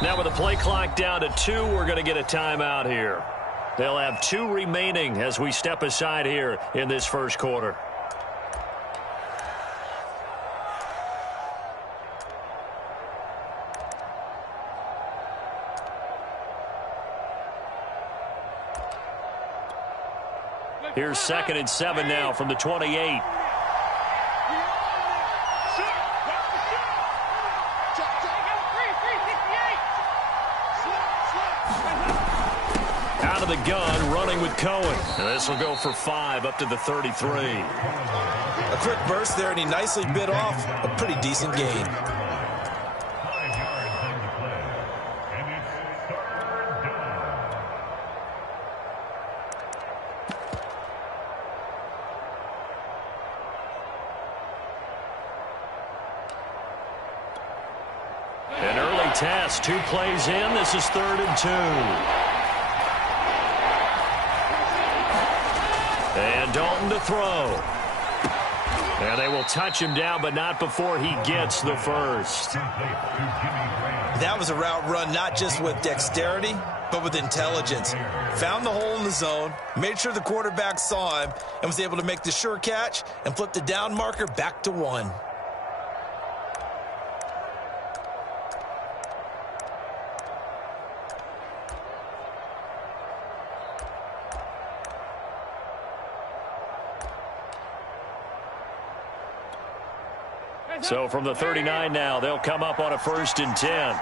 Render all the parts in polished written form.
Now with the play clock down to 2, we're going to get a timeout here. They'll have 2 remaining as we step aside here in this first quarter. Here's 2nd and 7 now from the 28. Out of the gun, running with Cohen. And this will go for 5 up to the 33. A quick burst there, and he nicely bit off a pretty decent gain. An early test, 2 plays in. This is 3rd and 2. And Dalton to throw. And they will touch him down, but not before he gets the first. That was a route run not just with dexterity, but with intelligence. Found the hole in the zone, made sure the quarterback saw him, and was able to make the sure catch and flip the down marker back to 1. So from the 39 now, they'll come up on a 1st and 10.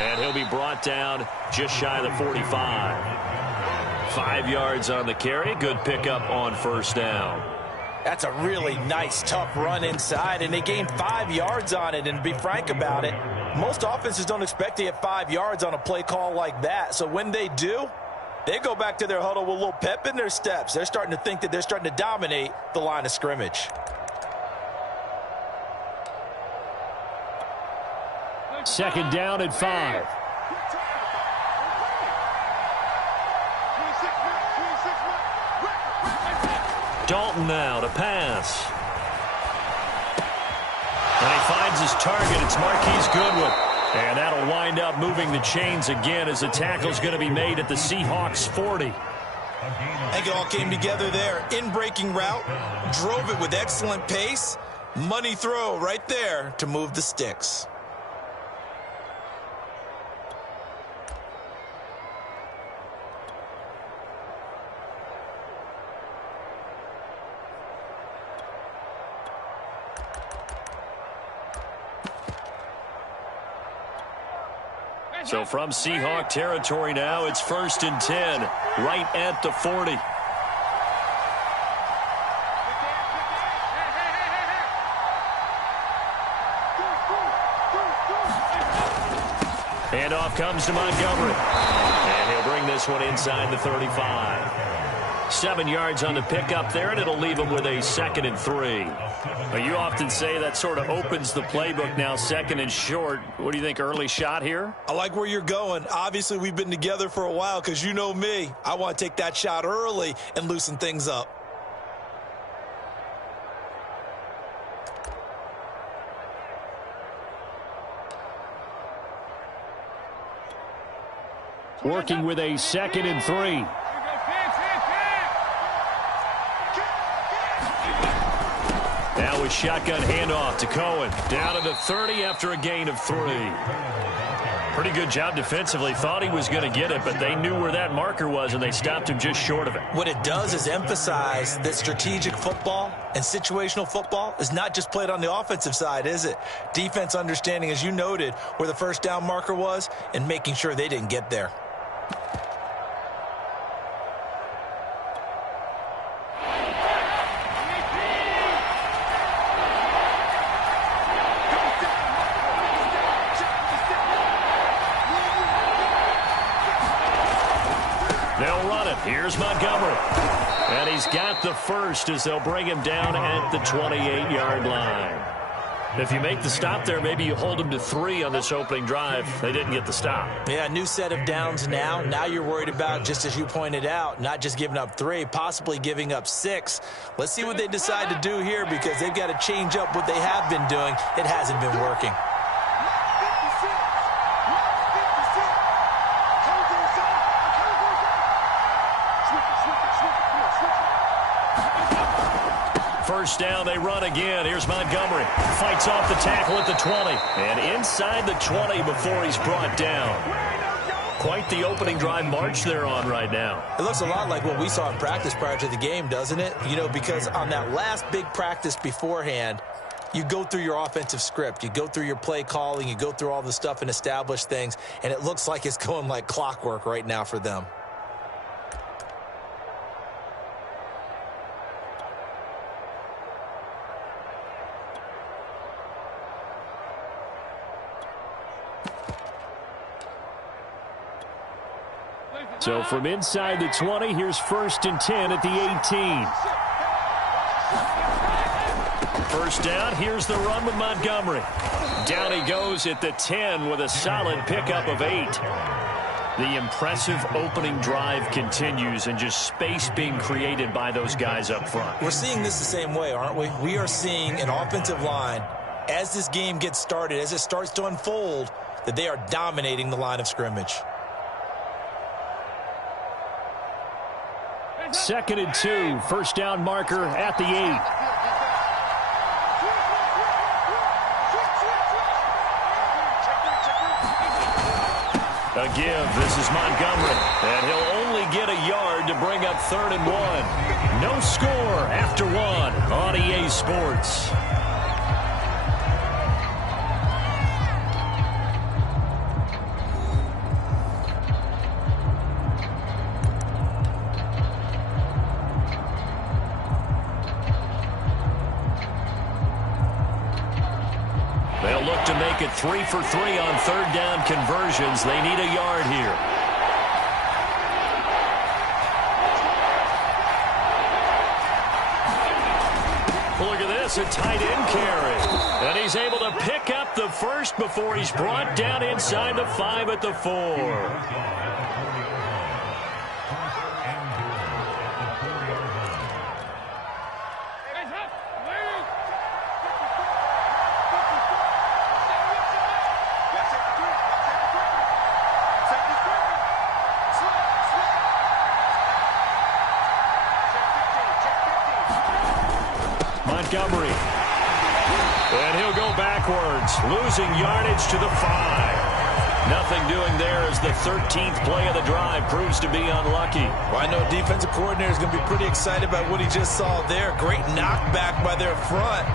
And he'll be brought down just shy of the 45. 5 yards on the carry. Good pickup on 1st down. That's a really nice, tough run inside, and they gained 5 yards on it. And to be frank about it, most offenses don't expect to get 5 yards on a play call like that. So when they do, they go back to their huddle with a little pep in their steps. They're starting to think that they're starting to dominate the line of scrimmage. Second down at 5. Dalton now to pass. And he finds his target. It's Marquise Goodwin. And that'll wind up moving the chains again as the tackle's going to be made at the Seahawks 40. I think it all came together there. In-breaking route, drove it with excellent pace. Money throw right there to move the sticks. So from Seahawk territory now, it's 1st and 10, right at the 40. And off comes to Montgomery. And he'll bring this one inside the 35. 7 yards on the pickup there, and it'll leave him with a 2nd and 3. You often say that sort of opens the playbook now, 2nd and short. What do you think, early shot here? I like where you're going. Obviously, we've been together for a while because you know me. I want to take that shot early and loosen things up. Working with a 2nd and 3. Now with shotgun handoff to Cohen. Down to the 30 after a gain of 3. Pretty good job defensively. Thought he was going to get it, but they knew where that marker was, and they stopped him just short of it. What it does is emphasize that strategic football and situational football is not just played on the offensive side, is it? Defense understanding, as you noted, where the 1st down marker was and making sure they didn't get there. Here's Montgomery. And he's got the first as they'll bring him down at the 28-yard line. If you make the stop there, maybe you hold them to 3 on this opening drive. They didn't get the stop. Yeah, new set of downs now. Now you're worried about, just as you pointed out, not just giving up 3, possibly giving up 6. Let's see what they decide to do here because they've got to change up what they have been doing. It hasn't been working. First down, they run again. Here's Montgomery. Fights off the tackle at the 20. And inside the 20 before he's brought down. Quite the opening drive march they're on right now. It looks a lot like what we saw in practice prior to the game, doesn't it? You know, because on that last big practice beforehand, you go through your offensive script. You go through your play calling. You go through all the stuff and establish things. And it looks like it's going like clockwork right now for them. So from inside the 20, here's 1st and 10 at the 18. First down, here's the run with Montgomery. Down he goes at the 10 with a solid pickup of 8. The impressive opening drive continues and just space being created by those guys up front. We're seeing this the same way, aren't we? We are seeing an offensive line, as this game gets started, as it starts to unfold, that they are dominating the line of scrimmage. 2nd and 2, first down marker at the 8. A give, this is Montgomery, and he'll only get a yard to bring up 3rd and 1. No score after 1 on EA Sports. They'll look to make it 3 for 3 on 3rd down conversions. They need a yard here. Look at this, a tight end carry. And he's able to pick up the first before he's brought down inside the 5 at the 4. Montgomery. And he'll go backwards, losing yardage to the 5. Nothing doing there as the 13th play of the drive proves to be unlucky. Well, I know defensive coordinator is going to be pretty excited about what he just saw there. Great knockback by their front.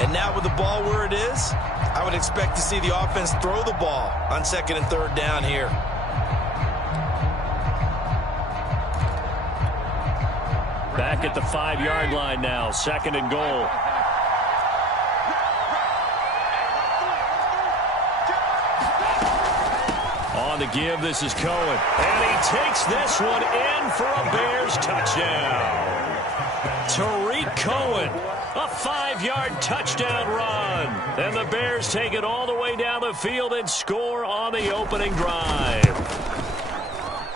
And now with the ball where it is, I would expect to see the offense throw the ball on 2nd and 3rd down here. Back at the 5-yard line now, 2nd and goal. On the give, this is Cohen. And he takes this one in for a Bears touchdown. Tariq Cohen, a 5-yard touchdown run. And the Bears take it all the way down the field and score on the opening drive.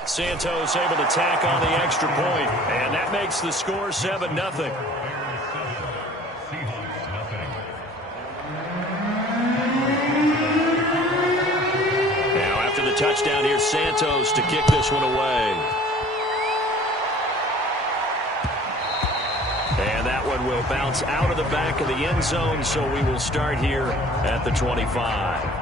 Santos able to tack on the extra point, and that makes the score 7-0. Now after the touchdown, here's Santos to kick this one away. And that one will bounce out of the back of the end zone, so we will start here at the 25.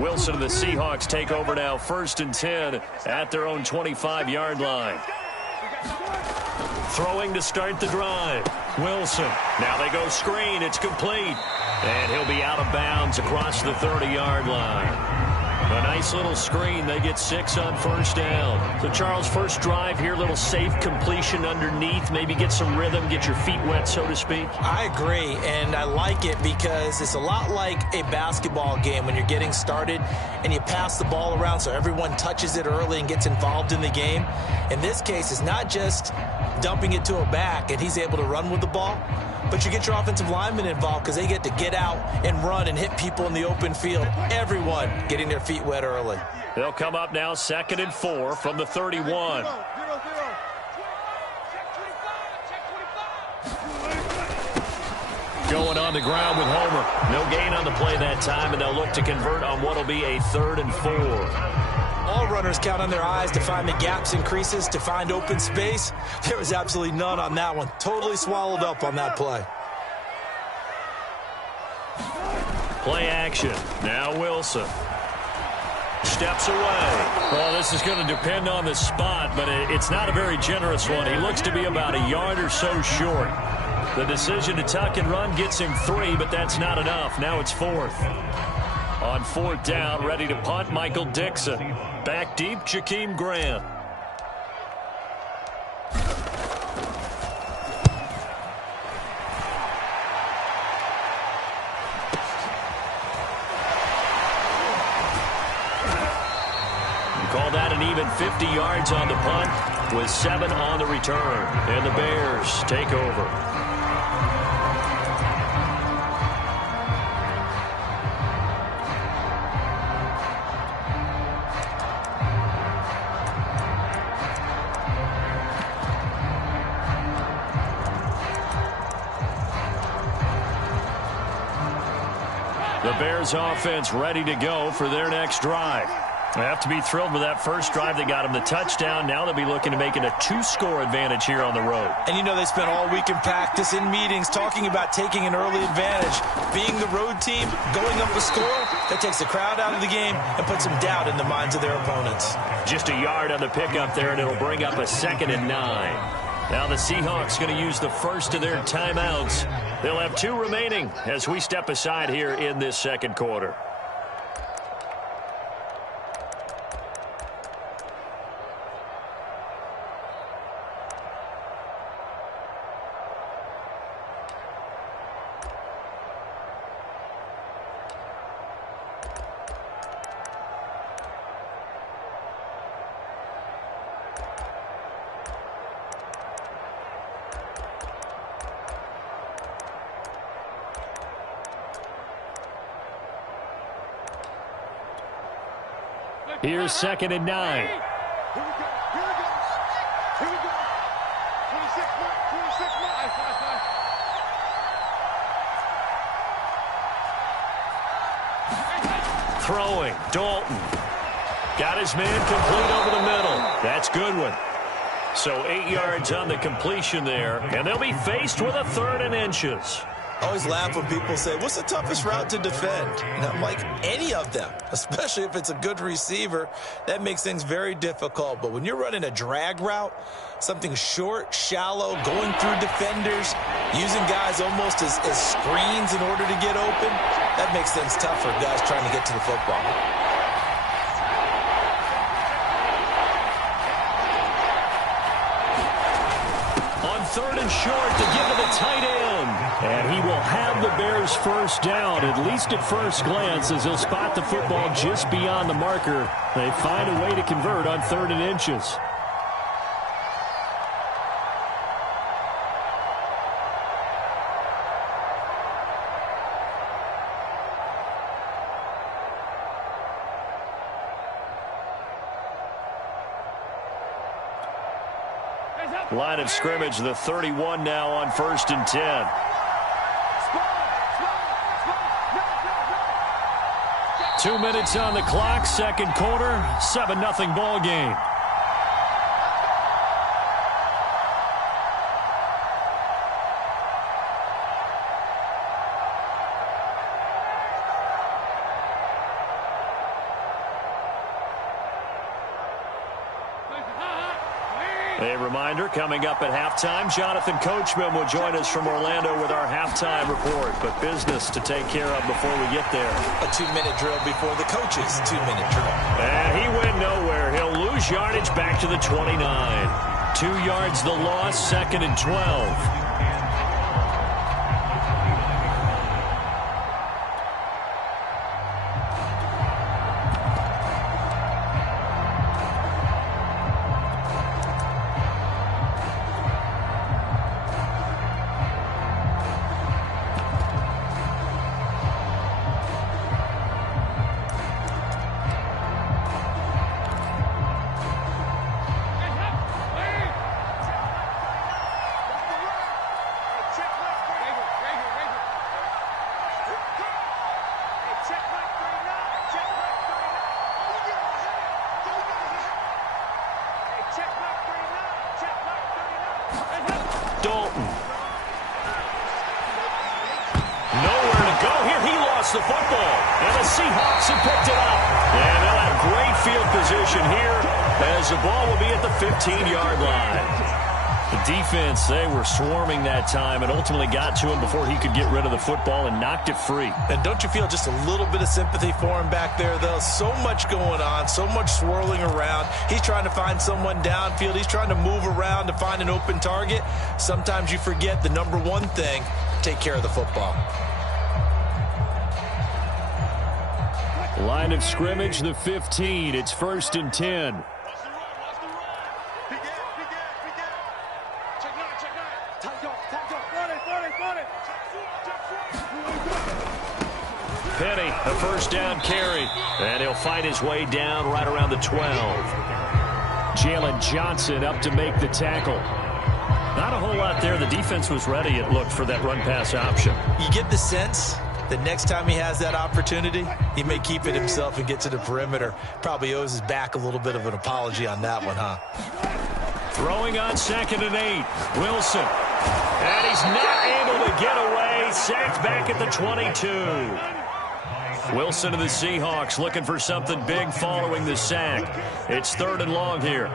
Wilson and the Seahawks take over now, 1st and 10 at their own 25-yard line. Throwing to start the drive. Wilson. Now they go screen. It's complete. And he'll be out of bounds across the 30-yard line. A nice little screen. They get 6 on first down. So, Charles, first drive here, little safe completion underneath. Maybe get some rhythm, get your feet wet, so to speak. I agree, and I like it because it's a lot like a basketball game when you're getting started and you pass the ball around so everyone touches it early and gets involved in the game. In this case, it's not just dumping it to a back and he's able to run with the ball, but you get your offensive linemen involved because they get to get out and run and hit people in the open field. Everyone getting their feet wet early. They'll come up now 2nd and 4 from the 31. Going on the ground with Homer. No gain on the play that time, and they'll look to convert on what will be a 3rd and 4. All runners count on their eyes to find the gaps and creases, to find open space. There was absolutely none on that one. Totally swallowed up on that play. Play action. Now Wilson. Steps away. Well, this is going to depend on the spot, but it's not a very generous one. He looks to be about a yard or so short. The decision to tuck and run gets him 3, but that's not enough. Now it's 4th. On 4th down, ready to punt, Michael Dixon. Back deep, Jakeem Grant. Call that an even 50 yards on the punt with 7 on the return. And the Bears take over. The Bears offense ready to go for their next drive. They have to be thrilled with that first drive. They got them the touchdown. Now they'll be looking to make it a 2-score advantage here on the road. And you know they spent all week in practice, in meetings, talking about taking an early advantage. Being the road team, going up a score, that takes the crowd out of the game and puts some doubt in the minds of their opponents. Just a yard on the pickup there, and it'll bring up a 2nd and 9. Now the Seahawks going to use the first of their timeouts. They'll have 2 remaining as we step aside here in this second quarter. Here's 2nd and 9. Here we go. 26 mark. Throwing. Dalton. Got his man complete over the middle. That's Goodwin. So 8 yards on the completion there, and they'll be faced with a 3rd and inches. I always laugh when people say, what's the toughest route to defend? And I'm like, any of them, especially if it's a good receiver. That makes things very difficult. But when you're running a drag route, something short, shallow, going through defenders, using guys almost as screens in order to get open, that makes things tough for guys trying to get to the football. On 3rd and short to give to the tight end. And he will have the Bears first down, at least at first glance, as he'll spot the football just beyond the marker. They find a way to convert on 3rd and inches. Line of scrimmage, the 31 now on 1st and 10. 2 minutes on the clock, second quarter, 7-0 ball game. A reminder, coming up at halftime, Jonathan Coachman will join us from Orlando with our halftime report. But business to take care of before we get there. A 2-minute drill before the coach's 2-minute drill. And he went nowhere. He'll lose yardage back to the 29. 2 yards the loss, 2nd and 12. The football, and the Seahawks have picked it up. And they'll have great field position here as the ball will be at the 15-yard line. The defense, they were swarming that time and ultimately got to him before he could get rid of the football and knocked it free. And don't you feel just a little bit of sympathy for him back there, though? So much going on, so much swirling around. He's trying to find someone downfield. He's trying to move around to find an open target. Sometimes you forget the number one thing, take care of the football. Line of scrimmage, the 15. It's 1st and 10. Penny, a first down carry. And he'll fight his way down right around the 12. Jalen Johnson up to make the tackle. Not a whole lot there. The defense was ready, it looked, for that run-pass option. You get the sense the next time he has that opportunity, he may keep it himself and get to the perimeter. Probably owes his back a little bit of an apology on that one, huh? Throwing on 2nd and 8. Wilson. And he's not able to get away. Sacked back at the 22. Wilson of the Seahawks looking for something big following the sack. It's 3rd and long here.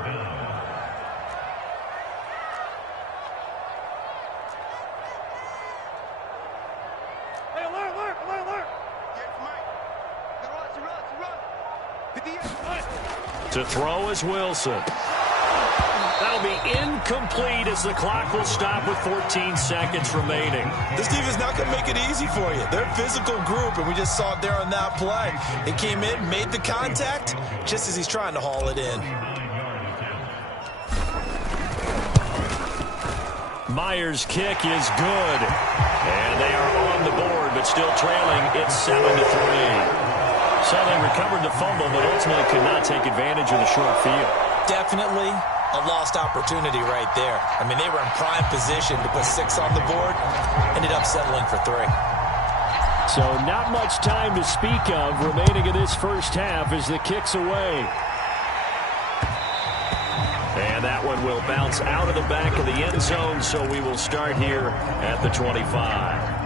To throw is Wilson. That'll be incomplete as the clock will stop with 14 seconds remaining. This defense not going to make it easy for you. They're a physical group, and we just saw it there on that play. It came in, made the contact, just as he's trying to haul it in. Myers' kick is good. And they are on the board, but still trailing. It's 7-3. So they recovered the fumble, but ultimately could not take advantage of the short field. Definitely a lost opportunity right there. I mean, they were in prime position to put 6 on the board. Ended up settling for 3. So not much time to speak of remaining in this first half as the kick's away. And that one will bounce out of the back of the end zone, so we will start here at the 25.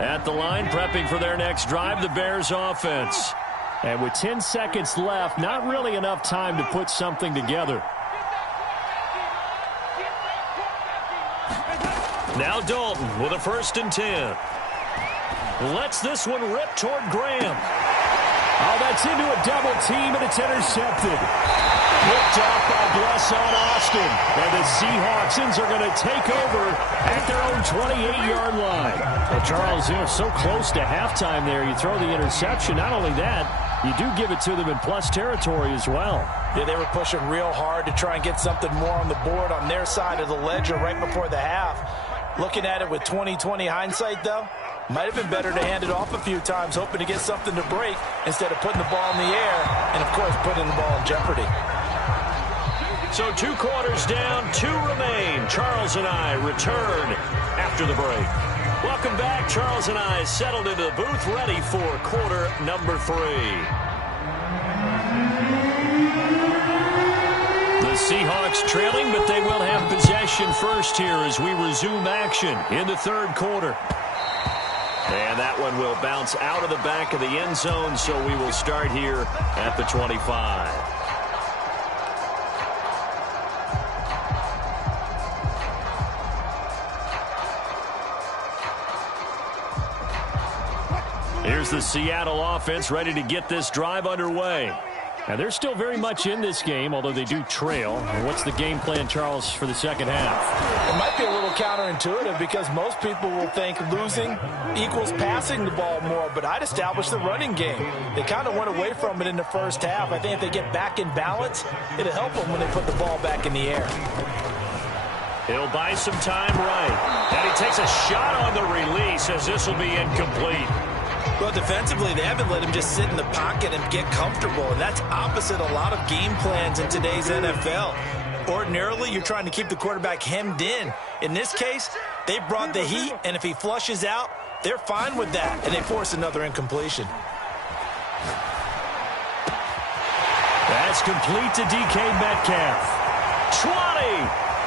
At the line, prepping for their next drive, the Bears offense. And with 10 seconds left, not really enough time to put something together. Now Dalton with a 1st and 10. Lets this one rip toward Graham. Oh, that's into a double team, and it's intercepted. Picked off by Bless on Austin. And the Seahawksans are going to take over at their own 28-yard line. Well, Charles, so close to halftime there. You throw the interception. Not only that, you do give it to them in plus territory as well. Yeah, they were pushing real hard to try and get something more on the board on their side of the ledger right before the half. Looking at it with 20/20 hindsight, though, might have been better to hand it off a few times, hoping to get something to break instead of putting the ball in the air and, of course, putting the ball in jeopardy. So 2 quarters down, 2 remain. Charles and I return after the break. Welcome back. Charles and I settled into the booth, ready for quarter number 3. The Seahawks trailing, but they will have possession first here as we resume action in the third quarter. And that one will bounce out of the back of the end zone, so we will start here at the 25. Here's the Seattle offense ready to get this drive underway. Now, they're still very much in this game, although they do trail. What's the game plan, Charles, for the second half? It might be a little counterintuitive because most people will think losing equals passing the ball more, but I'd establish the running game. They kind of went away from it in the first half. I think if they get back in balance, it'll help them when they put the ball back in the air. He'll buy some time right. And he takes a shot on the release as this will be incomplete. Well, defensively, they haven't let him just sit in the pocket and get comfortable, and that's opposite a lot of game plans in today's NFL. Ordinarily, you're trying to keep the quarterback hemmed in. In this case, they brought the heat, and if he flushes out, they're fine with that, and they force another incompletion. That's complete to DK Metcalf. 20,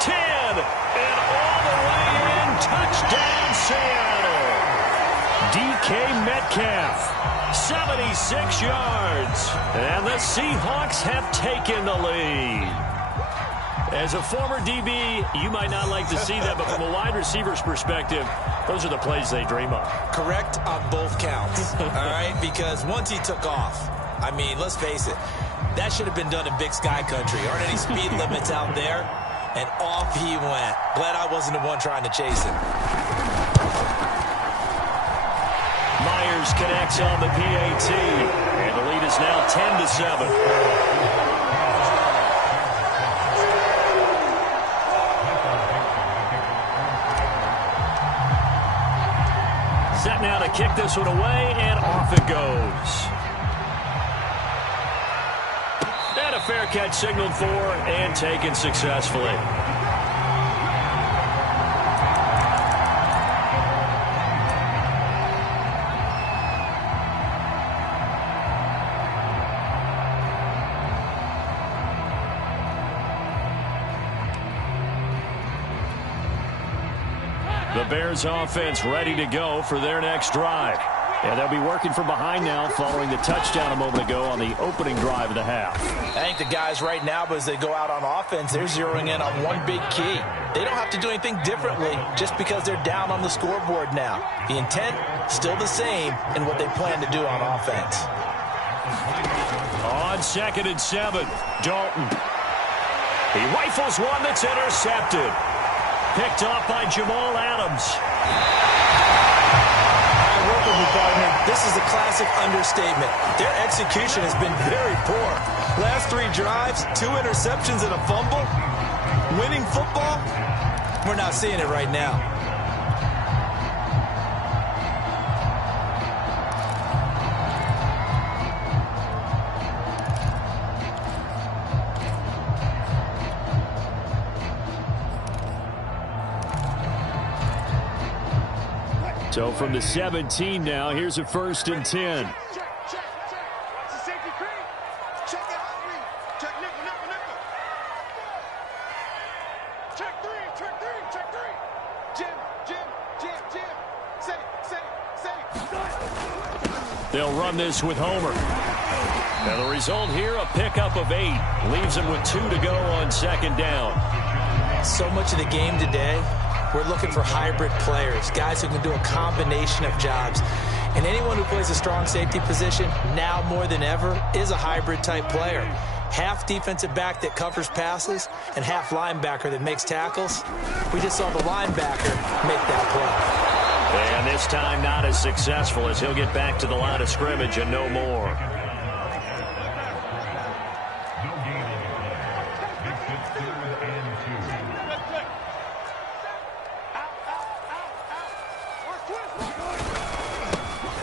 10, and all the way in. Touchdown, Seattle. DK Metcalf, 76 yards. And the Seahawks have taken the lead. As a former DB, you might not like to see that, but from a wide receiver's perspective, those are the plays they dream of. Correct on both counts, all right? Because once he took off, I mean, let's face it, that should have been done in Big Sky Country. Aren't any speed limits out there? And off he went. Glad I wasn't the one trying to chase him. Myers connects on the PAT, and the lead is now 10-7. Set now to kick this one away, and off it goes. And a fair catch signaled for and taken successfully. The Bears offense ready to go for their next drive. And they'll be working from behind now following the touchdown a moment ago on the opening drive of the half. I think the guys right now, as they go out on offense, they're zeroing in on one big key. They don't have to do anything differently just because they're down on the scoreboard now. The intent, still the same in what they plan to do on offense. On 2nd and 7, Dalton. He rifles one that's intercepted. Picked off by Jamal Adams. I work with you, partner. This is a classic understatement. Their execution has been very poor. Last 3 drives, 2 interceptions and a fumble. Winning football? We're not seeing it right now. So from the 17 now, here's a 1st and 10. Check. Watch the safety creep. Check it out. Check nickel. Check 3. Jim. Safe. They'll run this with Homer. And the result here, a pickup of 8. Leaves them with 2 to go on 2nd down. So much of the game today, we're looking for hybrid players, guys who can do a combination of jobs. And anyone who plays a strong safety position, now more than ever, is a hybrid-type player. Half defensive back that covers passes and half linebacker that makes tackles. We just saw the linebacker make that play. And this time not as successful as he'll get back to the line of scrimmage and no more.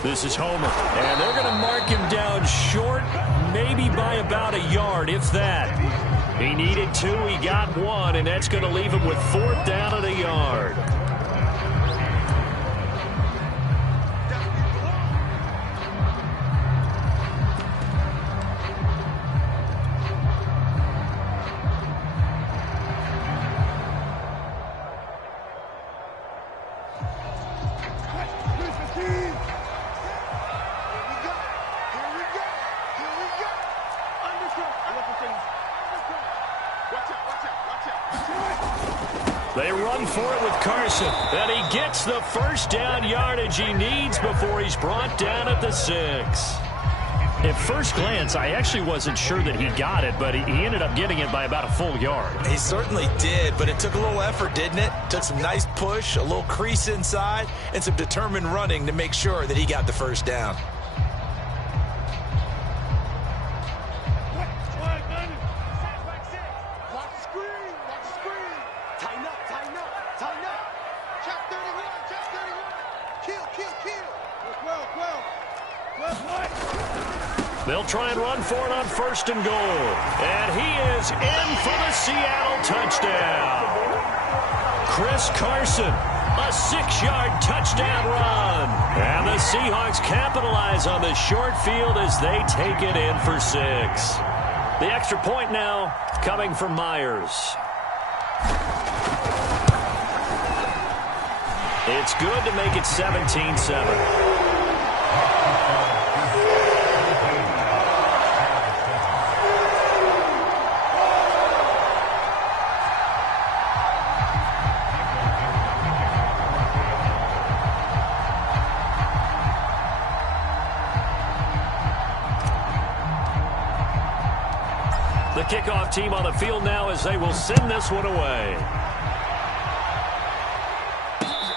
This is Homer, and they're going to mark him down short, maybe by about a yard, if that. He needed 2, he got 1, and that's going to leave him with 4th down and a yard. They run for it with Carson, and he gets the first down yardage he needs before he's brought down at the 6. At first glance, I actually wasn't sure that he got it, but he ended up getting it by about a full yard. He certainly did, but it took a little effort, didn't it? Took some nice push, a little crease inside, and some determined running to make sure that he got the first down. They'll try and run for it on 1st and goal. And he is in for the Seattle touchdown. Chris Carson, a 6-yard touchdown run. And the Seahawks capitalize on the short field as they take it in for 6. The extra point now coming from Myers. It's good to make it 17-7. The kickoff team on the field now as they will send this one away.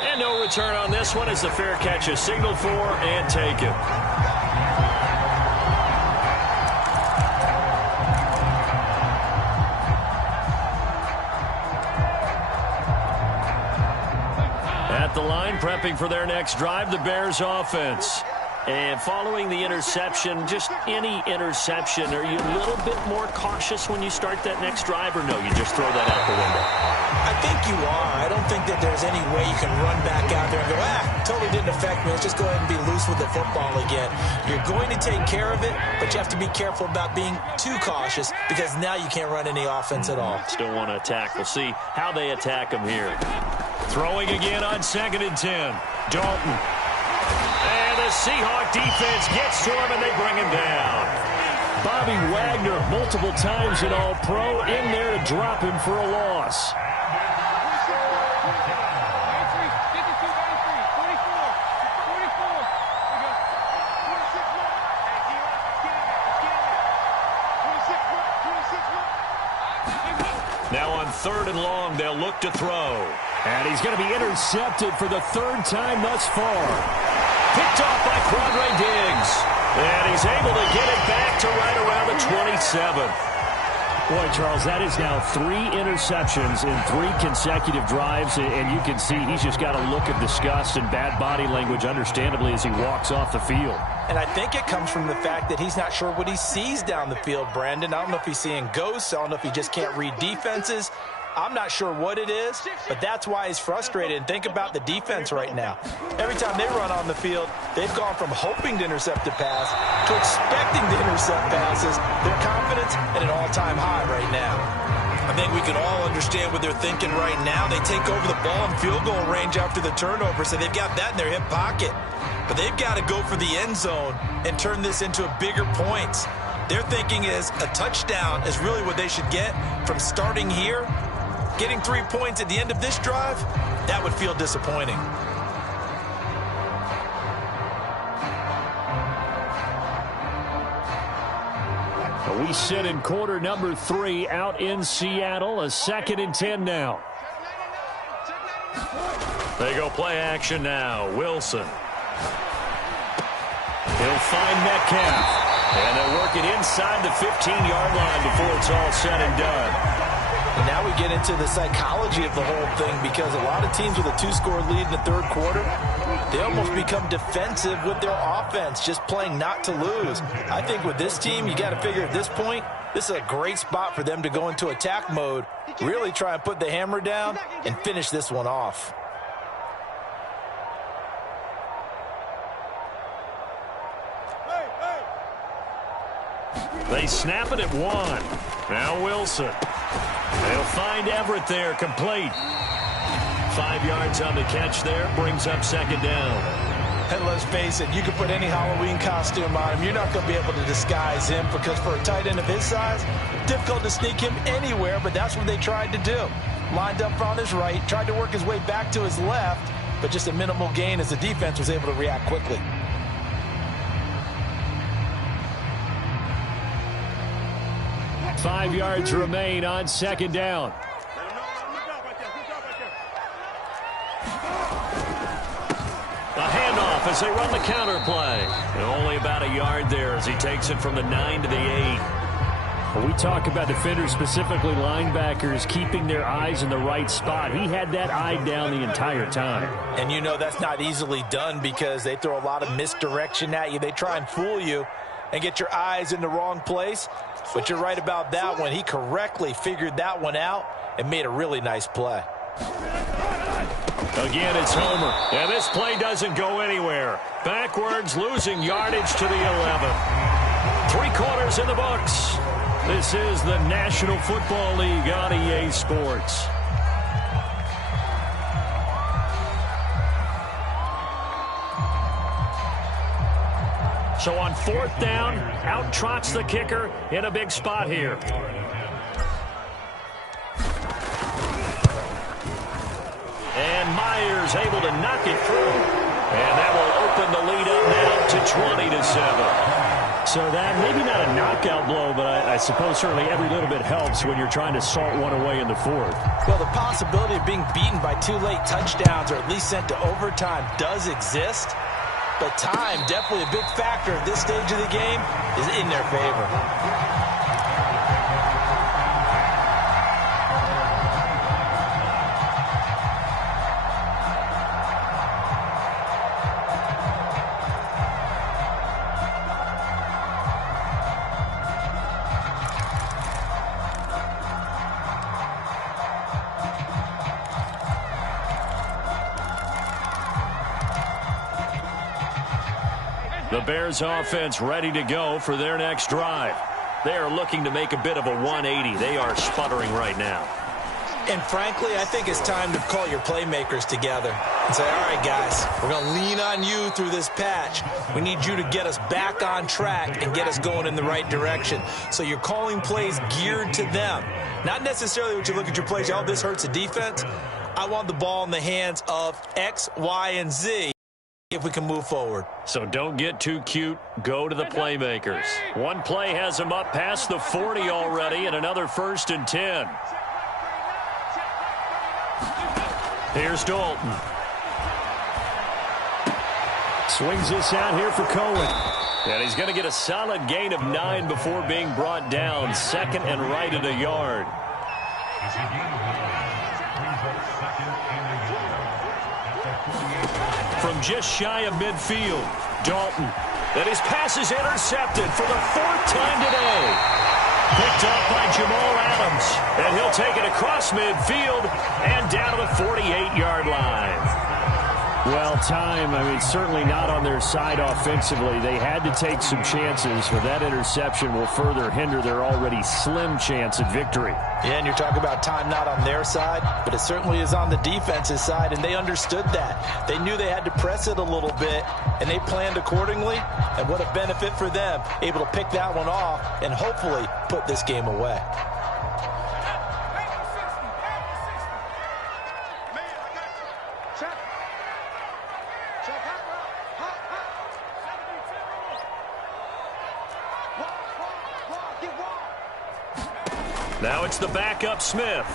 And no return on this one as the fair catch is signaled for and taken. At the line, prepping for their next drive, the Bears offense. And following the interception, just any interception, are you a little bit more cautious when you start that next drive, or no, you just throw that out the window? I think you are. I don't think that there's any way you can run back out there and go, totally didn't affect me. Let's just go ahead and be loose with the football again. You're going to take care of it, but you have to be careful about being too cautious because now you can't run any offense at all. Still want to attack. We'll see how they attack them here. Throwing again on 2nd and 10. Dalton. And the Seahawk defense gets to him, and they bring him down. Bobby Wagner, multiple times an All-Pro, in there to drop him for a loss. Now on 3rd and long, they'll look to throw. And he's going to be intercepted for the 3rd time thus far. Picked off by Quadre Diggs. And he's able to get it back to right around the 27. Boy, Charles, that is now 3 interceptions in 3 consecutive drives, and you can see he's just got a look of disgust and bad body language, understandably, as he walks off the field. And I think it comes from the fact that he's not sure what he sees down the field, Brandon. I don't know if he's seeing ghosts. I don't know if he just can't read defenses. I'm not sure what it is, but that's why he's frustrated. And think about the defense right now. Every time they run on the field, they've gone from hoping to intercept a pass to expecting to intercept passes. Their confidence at an all-time high right now. I think we can all understand what they're thinking right now. They take over the ball in field goal range after the turnover, so they've got that in their hip pocket. But they've got to go for the end zone and turn this into a bigger points. Their thinking is a touchdown is really what they should get from starting here. Getting 3 points at the end of this drive, that would feel disappointing. We sit in quarter number 3 out in Seattle. A 2nd and 10 now. They go play action now. Wilson. He'll find Metcalf. And they'll work it inside the 15-yard line before it's all said and done. And now we get into the psychology of the whole thing because a lot of teams with a 2-score lead in the 3rd quarter, they almost become defensive with their offense, just playing not to lose. I think with this team, you got to figure at this point, this is a great spot for them to go into attack mode, really try and put the hammer down and finish this one off. They snap it at 1. Now Wilson. They'll find Everett there, complete. 5 yards on the catch there, brings up 2nd down. And let's face it, you can put any Halloween costume on him. You're not going to be able to disguise him because for a tight end of his size, difficult to sneak him anywhere, but that's what they tried to do. lined up on his right, tried to work his way back to his left, but just a minimal gain as the defense was able to react quickly. Five yards remain on second down. A handoff as they run the counter play. And only about a yard there as he takes it from the 9 to the 8. When we talk about defenders, specifically linebackers, keeping their eyes in the right spot. He had that eye down the entire time. And you know that's not easily done because they throw a lot of misdirection at you. They try and fool you and get your eyes in the wrong place. But you're right about that one. He correctly figured that one out and made a really nice play. Again, it's Homer. And this play doesn't go anywhere. Backwards, losing yardage to the 11. 3 quarters in the books. This is the National Football League on EA Sports. So on 4th down, out trots the kicker in a big spot here. And Myers able to knock it through. And that will open the lead up now to 20-7. So that, maybe not a knockout blow, but I suppose certainly every little bit helps when you're trying to salt one away in the 4th. Well, the possibility of being beaten by 2 late touchdowns or at least sent to overtime does exist. But time, definitely a big factor at this stage of the game, is in their favor. The Bears offense ready to go for their next drive. They are looking to make a bit of a 180. They are sputtering right now. And frankly, I think it's time to call your playmakers together and say, all right, guys, we're going to lean on you through this patch. We need you to get us back on track and get us going in the right direction. So you're calling plays geared to them. Not necessarily what you look at your plays, oh, this hurts the defense. I want the ball in the hands of X, Y, and Z. If we can move forward. So don't get too cute. Go to the playmakers. One play has them up past the 40 already, and another 1st and 10. Here's Dalton. Swings this out here for Cohen. And he's going to get a solid gain of 9 before being brought down. 2nd and right at a yard. From just shy of midfield, Dalton. And his pass is intercepted for the 4th time today. Picked up by Jamal Adams. And he'll take it across midfield and down to the 48-yard line. Well, time, I mean, certainly not on their side offensively. They had to take some chances, but that interception will further hinder their already slim chance at victory. Yeah, and you're talking about time not on their side, but it certainly is on the defense's side, and they understood that. They knew they had to press it a little bit, and they planned accordingly, and what a benefit for them, able to pick that one off and hopefully put this game away. Now it's the backup Smith.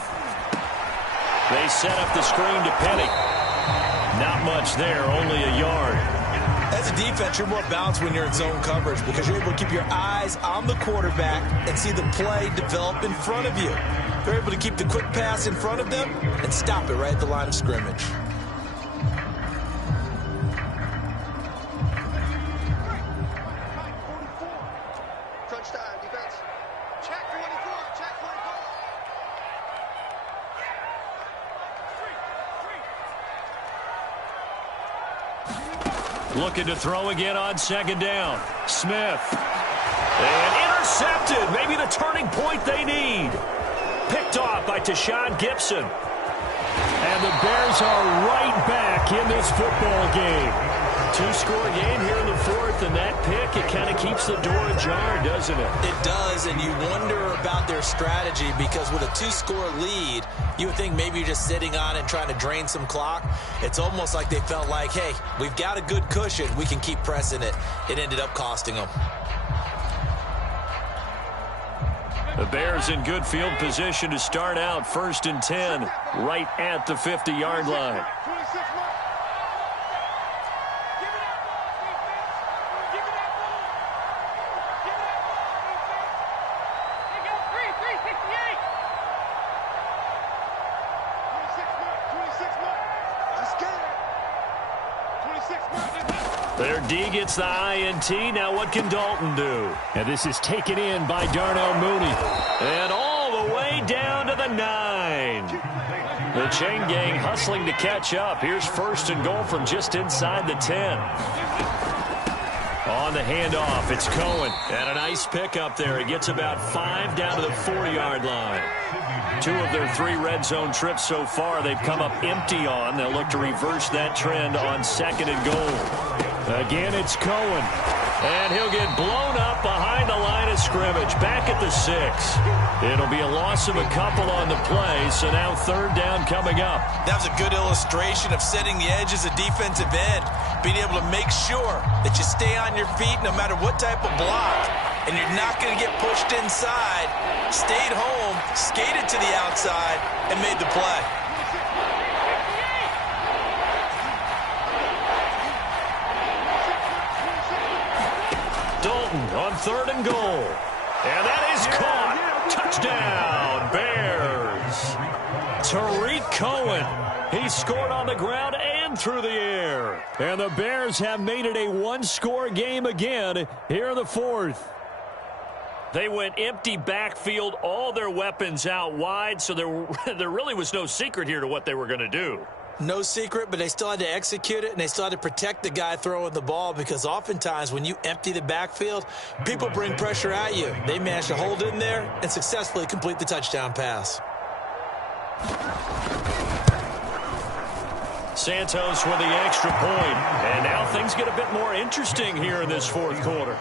They set up the screen to Penny. Not much there, only a yard. As a defense, you're more balanced when you're in zone coverage because you're able to keep your eyes on the quarterback and see the play develop in front of you. They're able to keep the quick pass in front of them and stop it right at the line of scrimmage. Looking to throw again on 2nd down. Smith. And intercepted. Maybe the turning point they need. Picked off by Tashawn Gibson. And the Bears are right back in this football game. Two-score game here in the fourth, and that pick, it kind of keeps the door ajar, doesn't it? It does, and you wonder about their strategy because with a two-score lead, you would think maybe you're just sitting on it and trying to drain some clock. It's almost like they felt like, hey, we've got a good cushion. We can keep pressing it. It ended up costing them. The Bears in good field position to start out 1st and 10 right at the 50-yard line. Their D gets the INT. Now what can Dalton do? And this is taken in by Darnell Mooney. And all the way down to the 9. The chain gang hustling to catch up. Here's 1st and goal from just inside the 10. On the handoff, it's Cohen. And a nice pickup there. He gets about 5 down to the 4-yard line. 2 of their 3 red zone trips so far they've come up empty on. They'll look to reverse that trend on 2nd and goal. Again, it's Cohen. And he'll get blown up behind the line of scrimmage. Back at the 6. It'll be a loss of a couple on the play, so now 3rd down coming up. That was a good illustration of setting the edge as a defensive end, being able to make sure that you stay on your feet no matter what type of block, and you're not going to get pushed inside. Stayed home, skated to the outside, and made the play. Dalton on 3rd and goal. And that is caught. Touchdown, Bears. Tariq Cohen. He scored on the ground and through the air. And the Bears have made it a one-score game again here in the fourth. They went empty backfield, all their weapons out wide, so there really was no secret here to what they were going to do. No secret, but they still had to execute it, and they still had to protect the guy throwing the ball because oftentimes when you empty the backfield, people bring pressure at you. They managed to hold in there and successfully complete the touchdown pass. Santos with the extra point, and now things get a bit more interesting here in this fourth quarter.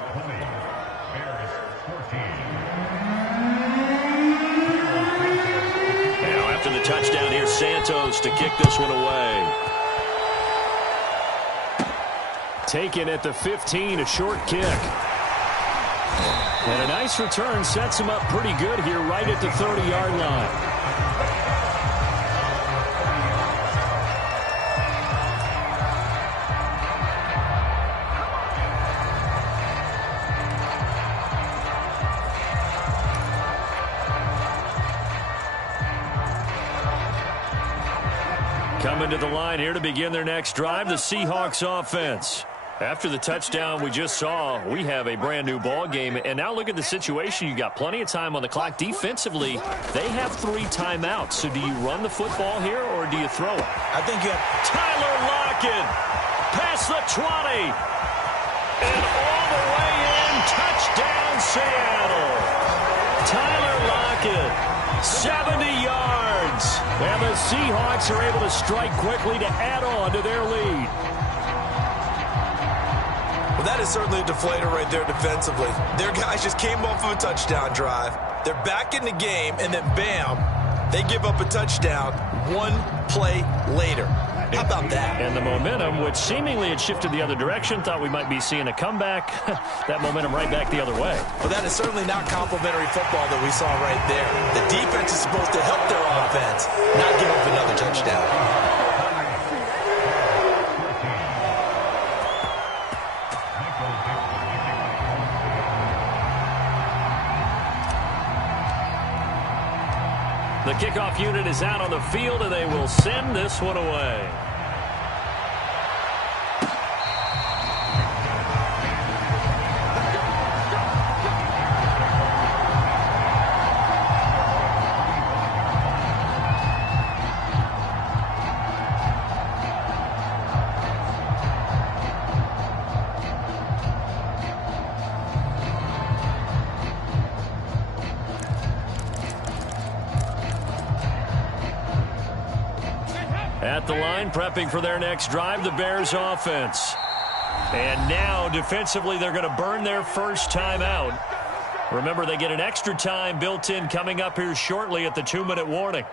After the touchdown, here's Santos to kick this one away. Taken at the 15, a short kick. And a nice return sets him up pretty good here right at the 30-yard line. Coming to the line here to begin their next drive, the Seahawks offense. After the touchdown we just saw, we have a brand new ball game. And now look at the situation. You got plenty of time on the clock. Defensively, they have 3 timeouts. So do you run the football here or do you throw it? I think you have Tyler Lockett past the 20. And all the way in. Touchdown, Seattle. Tyler Lockett, 70 yards. And the Seahawks are able to strike quickly to add on to their lead. Well, that is certainly a deflator right there defensively. Their guys just came off of a touchdown drive. They're back in the game, and then bam, they give up a touchdown 1 play later. How about that? And the momentum, which seemingly had shifted the other direction, thought we might be seeing a comeback. That momentum right back the other way. Well, that is certainly not complimentary football that we saw right there. The defense is supposed to help their offense, not give up another touchdown. The kickoff unit is out on the field, and they will send this one away. At the line, prepping for their next drive, the Bears offense. And now, defensively, they're going to burn their first timeout. Remember, they get an extra time built in coming up here shortly at the 2-minute warning.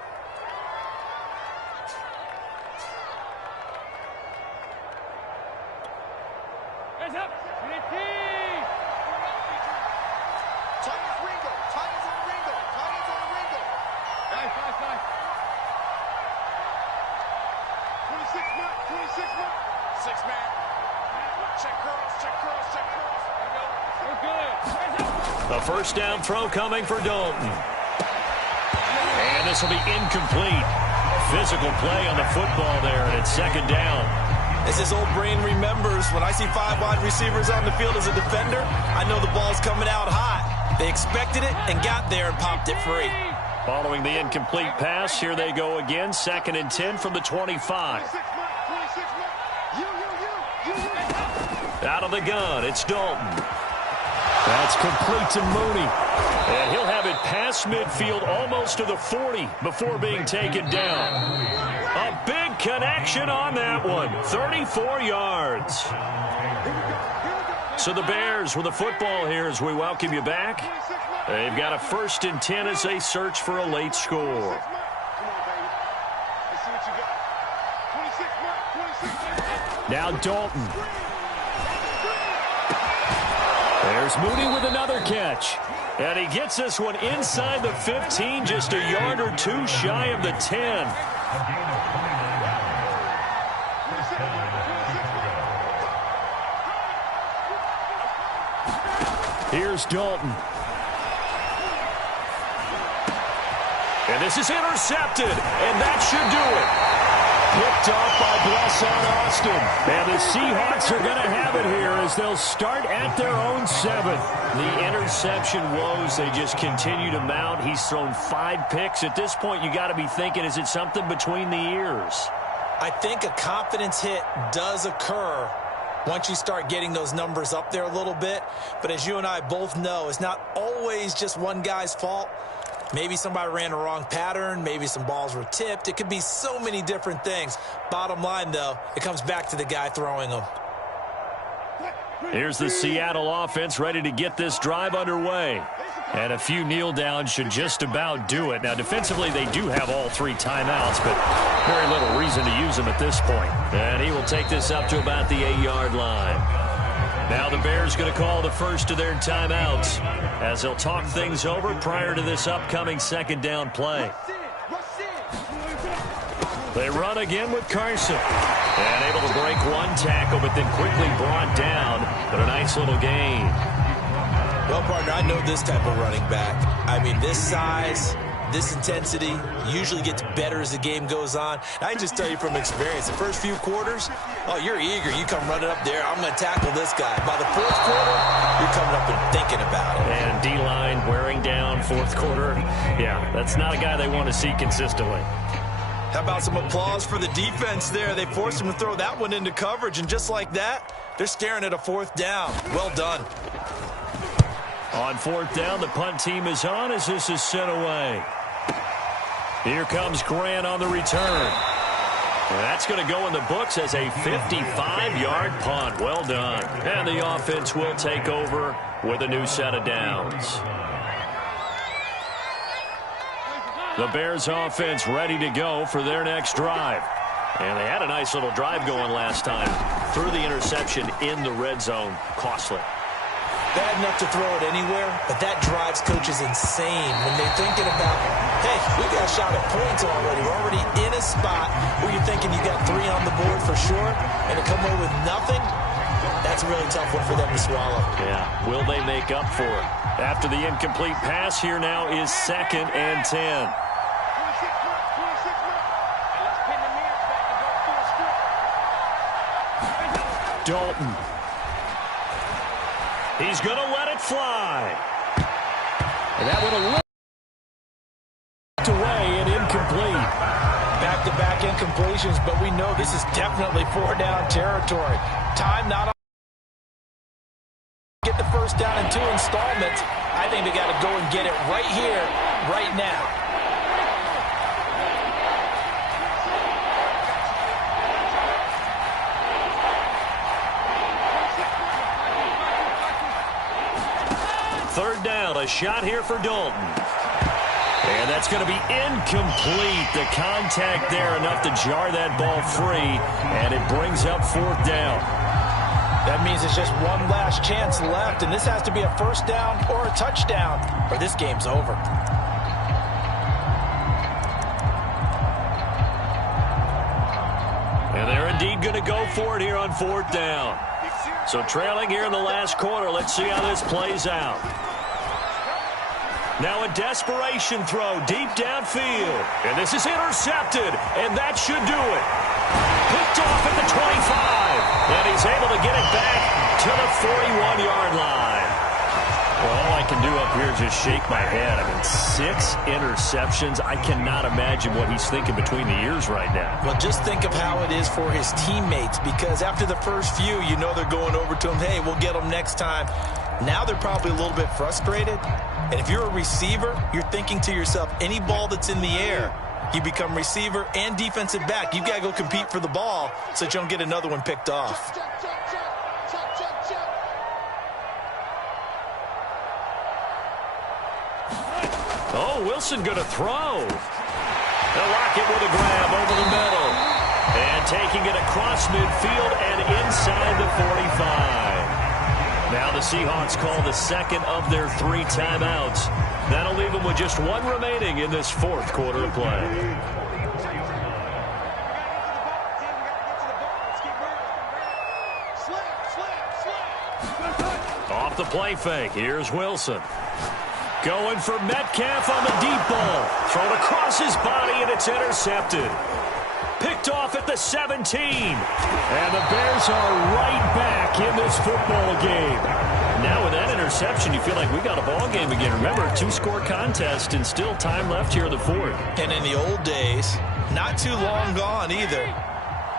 A first down throw coming for Dalton. And this will be incomplete. Physical play on the football there, and it's second down. As his old brain remembers, when I see 5 wide receivers on the field as a defender, I know the ball's coming out hot. They expected it and got there and popped it free. Following the incomplete pass, here they go again. 2nd and 10 from the 25. Out of the gun, it's Dalton. That's complete to Mooney. And he'll have it past midfield almost to the 40 before being taken down. A big connection on that one. 34 yards. So the Bears with the football here as we welcome you back. They've got a 1st and 10 as they search for a late score. Now Dalton. There's Mooney with another catch. And he gets this one inside the 15, just a yard or two shy of the 10. Here's Dalton. And this is intercepted, and that should do it. Picked off by Blesson Austin. And the Seahawks are going to have it here as they'll start at their own 7. The interception woes, they just continue to mount. He's thrown 5 picks. At this point, you got to be thinking, is it something between the ears? I think a confidence hit does occur once you start getting those numbers up there a little bit. But as you and I both know, it's not always just one guy's fault. Maybe somebody ran a wrong pattern. Maybe some balls were tipped. It could be so many different things. Bottom line, though, it comes back to the guy throwing them. Here's the Seattle offense ready to get this drive underway. And a few kneel downs should just about do it. Now, defensively, they do have all 3 timeouts, but very little reason to use them at this point. And he will take this up to about the 8-yard line. Now the Bears going to call the first of their timeouts as they'll talk things over prior to this upcoming 2nd down play. They run again with Carson. And able to break one tackle, but then quickly brought down. But a nice little gain. Well, partner, I know this type of running back. I mean, this size, this intensity usually gets better as the game goes on. I can just tell you from experience, the first few quarters, oh, you're eager. You come running up there. I'm going to tackle this guy. By the 4th quarter, you're coming up and thinking about it. And D-line wearing down 4th quarter. Yeah, that's not a guy they want to see consistently. How about some applause for the defense there? They forced him to throw that one into coverage, and just like that, they're staring at a 4th down. Well done. On 4th down, the punt team is on as this is sent away. Here comes Grant on the return. And that's going to go in the books as a 55-yard punt. Well done. And the offense will take over with a new set of downs. The Bears offense ready to go for their next drive. And they had a nice little drive going last time. Threw the interception in the red zone. Costly. Bad enough to throw it anywhere, but that drives coaches insane when they're thinking about, hey, we got a shot at points already. We're already in a spot where you're thinking you got 3 on the board for sure, and to come away with nothing, that's a really tough one for them to swallow. Yeah, will they make up for it? After the incomplete pass, here now is 2nd and 10. Dalton. He's going to let it fly. And that would have looked away and incomplete. Back-to-back incompletions, but we know this is definitely 4-down territory. Time not on. Get the first down in 2 installments. I think they got to go and get it right here, right now. shot here for Dalton. And that's going to be incomplete. The contact there enough to jar that ball free, and it brings up 4th down. That means it's just one last chance left, and this has to be a first down or a touchdown, or this game's over. And they're indeed going to go for it here on 4th down. So trailing here in the last quarter, let's see how this plays out. Now a desperation throw deep downfield. And this is intercepted, and that should do it. Picked off at the 25, and he's able to get it back to the 41-yard line. Well, all I can do up here is just shake my head. I mean, 6 interceptions. I cannot imagine what he's thinking between the ears right now. Well, just think of how it is for his teammates, because after the first few, you know they're going over to him, hey, we'll get them next time. Now they're probably a little bit frustrated. And if you're a receiver, you're thinking to yourself, any ball that's in the air, you become receiver and defensive back. You've got to go compete for the ball so that you don't get another one picked off. Oh, Wilson going to throw. Lockett with a grab over the middle. And taking it across midfield and inside the 45. Now the Seahawks call the second of their 3 timeouts. That'll leave them with just 1 remaining in this 4th quarter of play. Off the play fake. Here's Wilson. Going for Metcalf on the deep ball. Thrown across his body, and it's intercepted. Picked off at the 17. And the Bears are right back in this football game. Now with that interception, you feel like we got a ball game again. Remember, a 2-score contest and still time left here in the 4th. And in the old days, not too long gone either,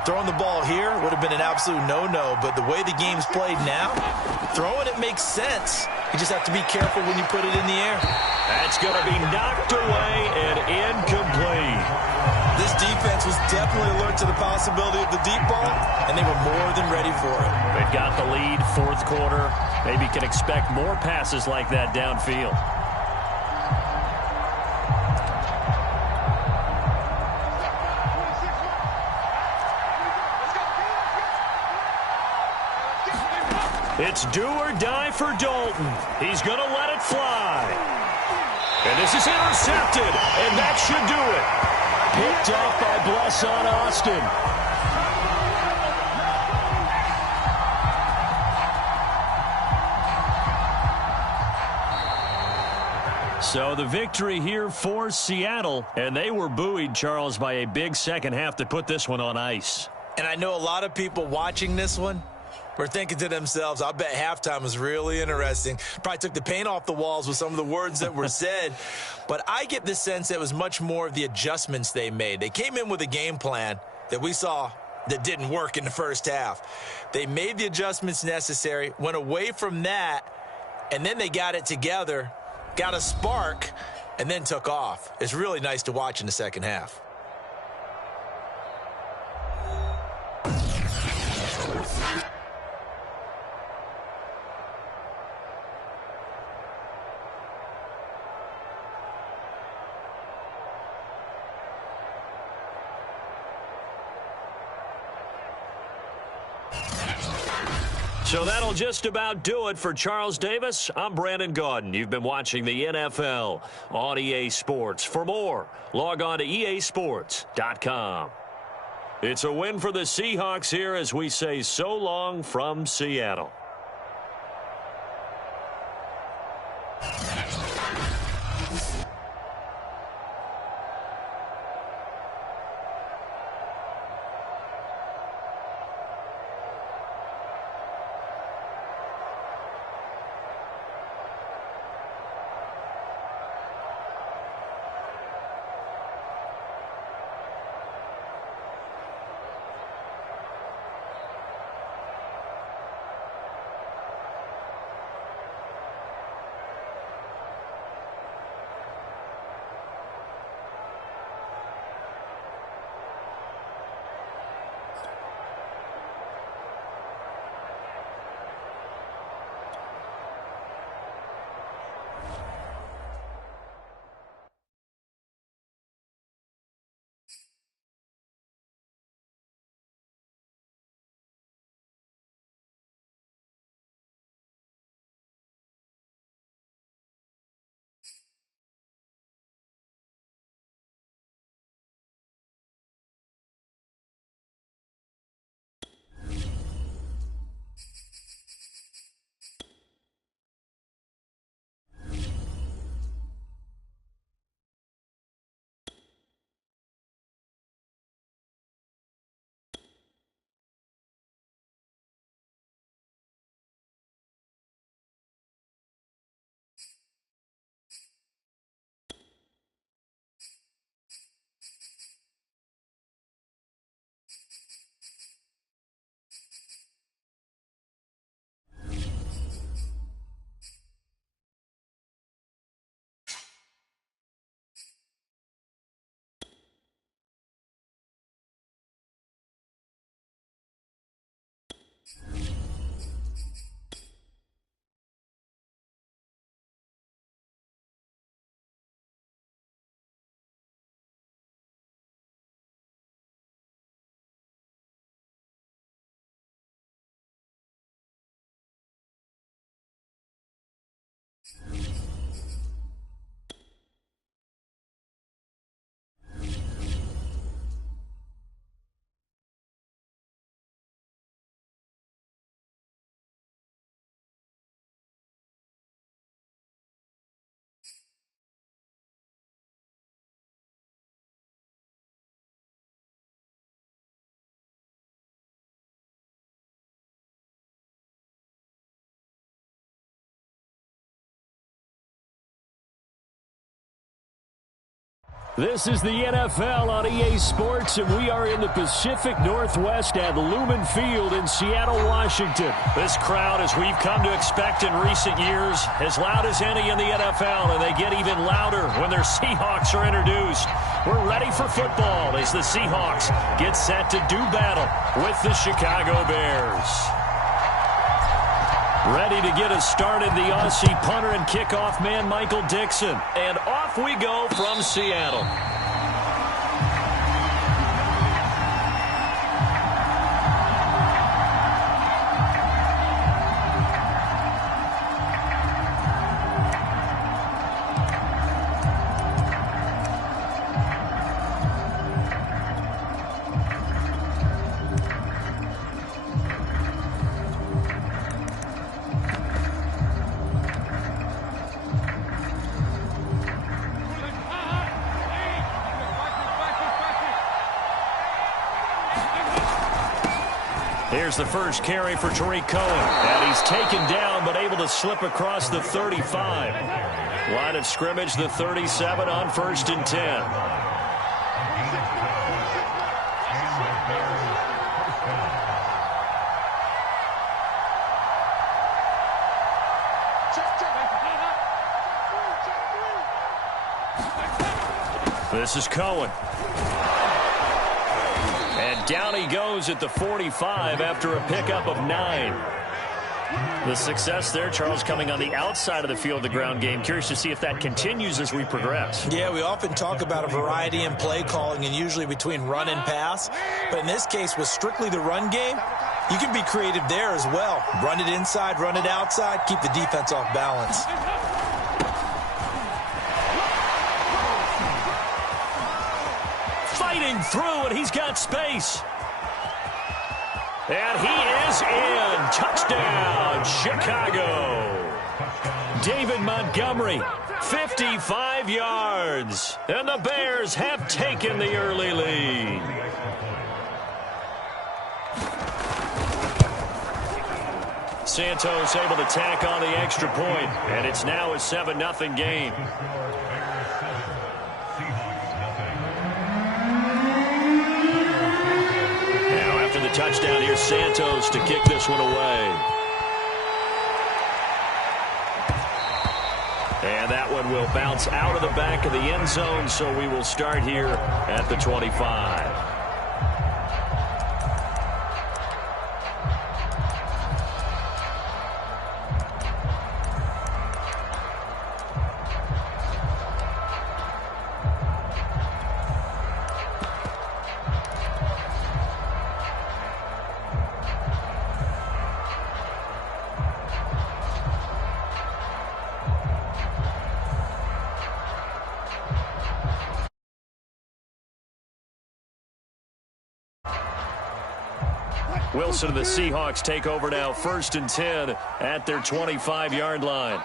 throwing the ball here would have been an absolute no-no. But the way the game's played now, throwing it makes sense. You just have to be careful when you put it in the air. That's going to be knocked away and incomplete. This defense was definitely alert to the possibility of the deep ball, and they were more than ready for it. They've got the lead, 4th quarter. Maybe can expect more passes like that downfield. It's do or die for Dalton. He's going to let it fly. And this is intercepted, and that should do it. Picked off by Blesson Austin. So the victory here for Seattle, and they were buoyed, Charles, by a big second half to put this one on ice. And I know a lot of people watching this one were thinking to themselves, I bet halftime was really interesting. Probably took the paint off the walls with some of the words that were said. But I get the sense that it was much more of the adjustments they made. They came in with a game plan that we saw that didn't work in the first half. They made the adjustments necessary, went away from that, and then they got it together, got a spark, and then took off. It's really nice to watch in the second half. So that'll just about do it for Charles Davis. I'm Brandon Gaudin. You've been watching the NFL on EA Sports. For more, log on to easports.com. It's a win for the Seahawks here as we say so long from Seattle. This is the NFL on EA Sports, and we are in the Pacific Northwest at Lumen Field in Seattle, Washington. This crowd, as we've come to expect in recent years, as loud as any in the NFL, and they get even louder when their Seahawks are introduced. We're ready for football as the Seahawks get set to do battle with the Chicago Bears. Ready to get us started, the Aussie punter and kickoff man, Michael Dixon. And off we go from Seattle. Here's the first carry for Tariq Cohen. And he's taken down but able to slip across the 35. Line of scrimmage, the 37 on 1st and 10. This is Cohen. And down he goes at the 45 after a pickup of 9. The success there, Charles, coming on the outside of the field, the ground game. Curious to see if that continues as we progress. Yeah, we often talk about a variety in play calling and usually between run and pass. But in this case, with strictly the run game, you can be creative there as well. Run it inside, run it outside, keep the defense off balance. Fighting through, and he's got space. And he is in. Touchdown, Chicago. David Montgomery, 55 yards. And the Bears have taken the early lead. Santos able to tack on the extra point, and it's now a 7-0 game. Touchdown, here's Santos to kick this one away. And that one will bounce out of the back of the end zone, so we will start here at the 25. Wilson and the Seahawks take over now, 1st and 10 at their 25-yard line.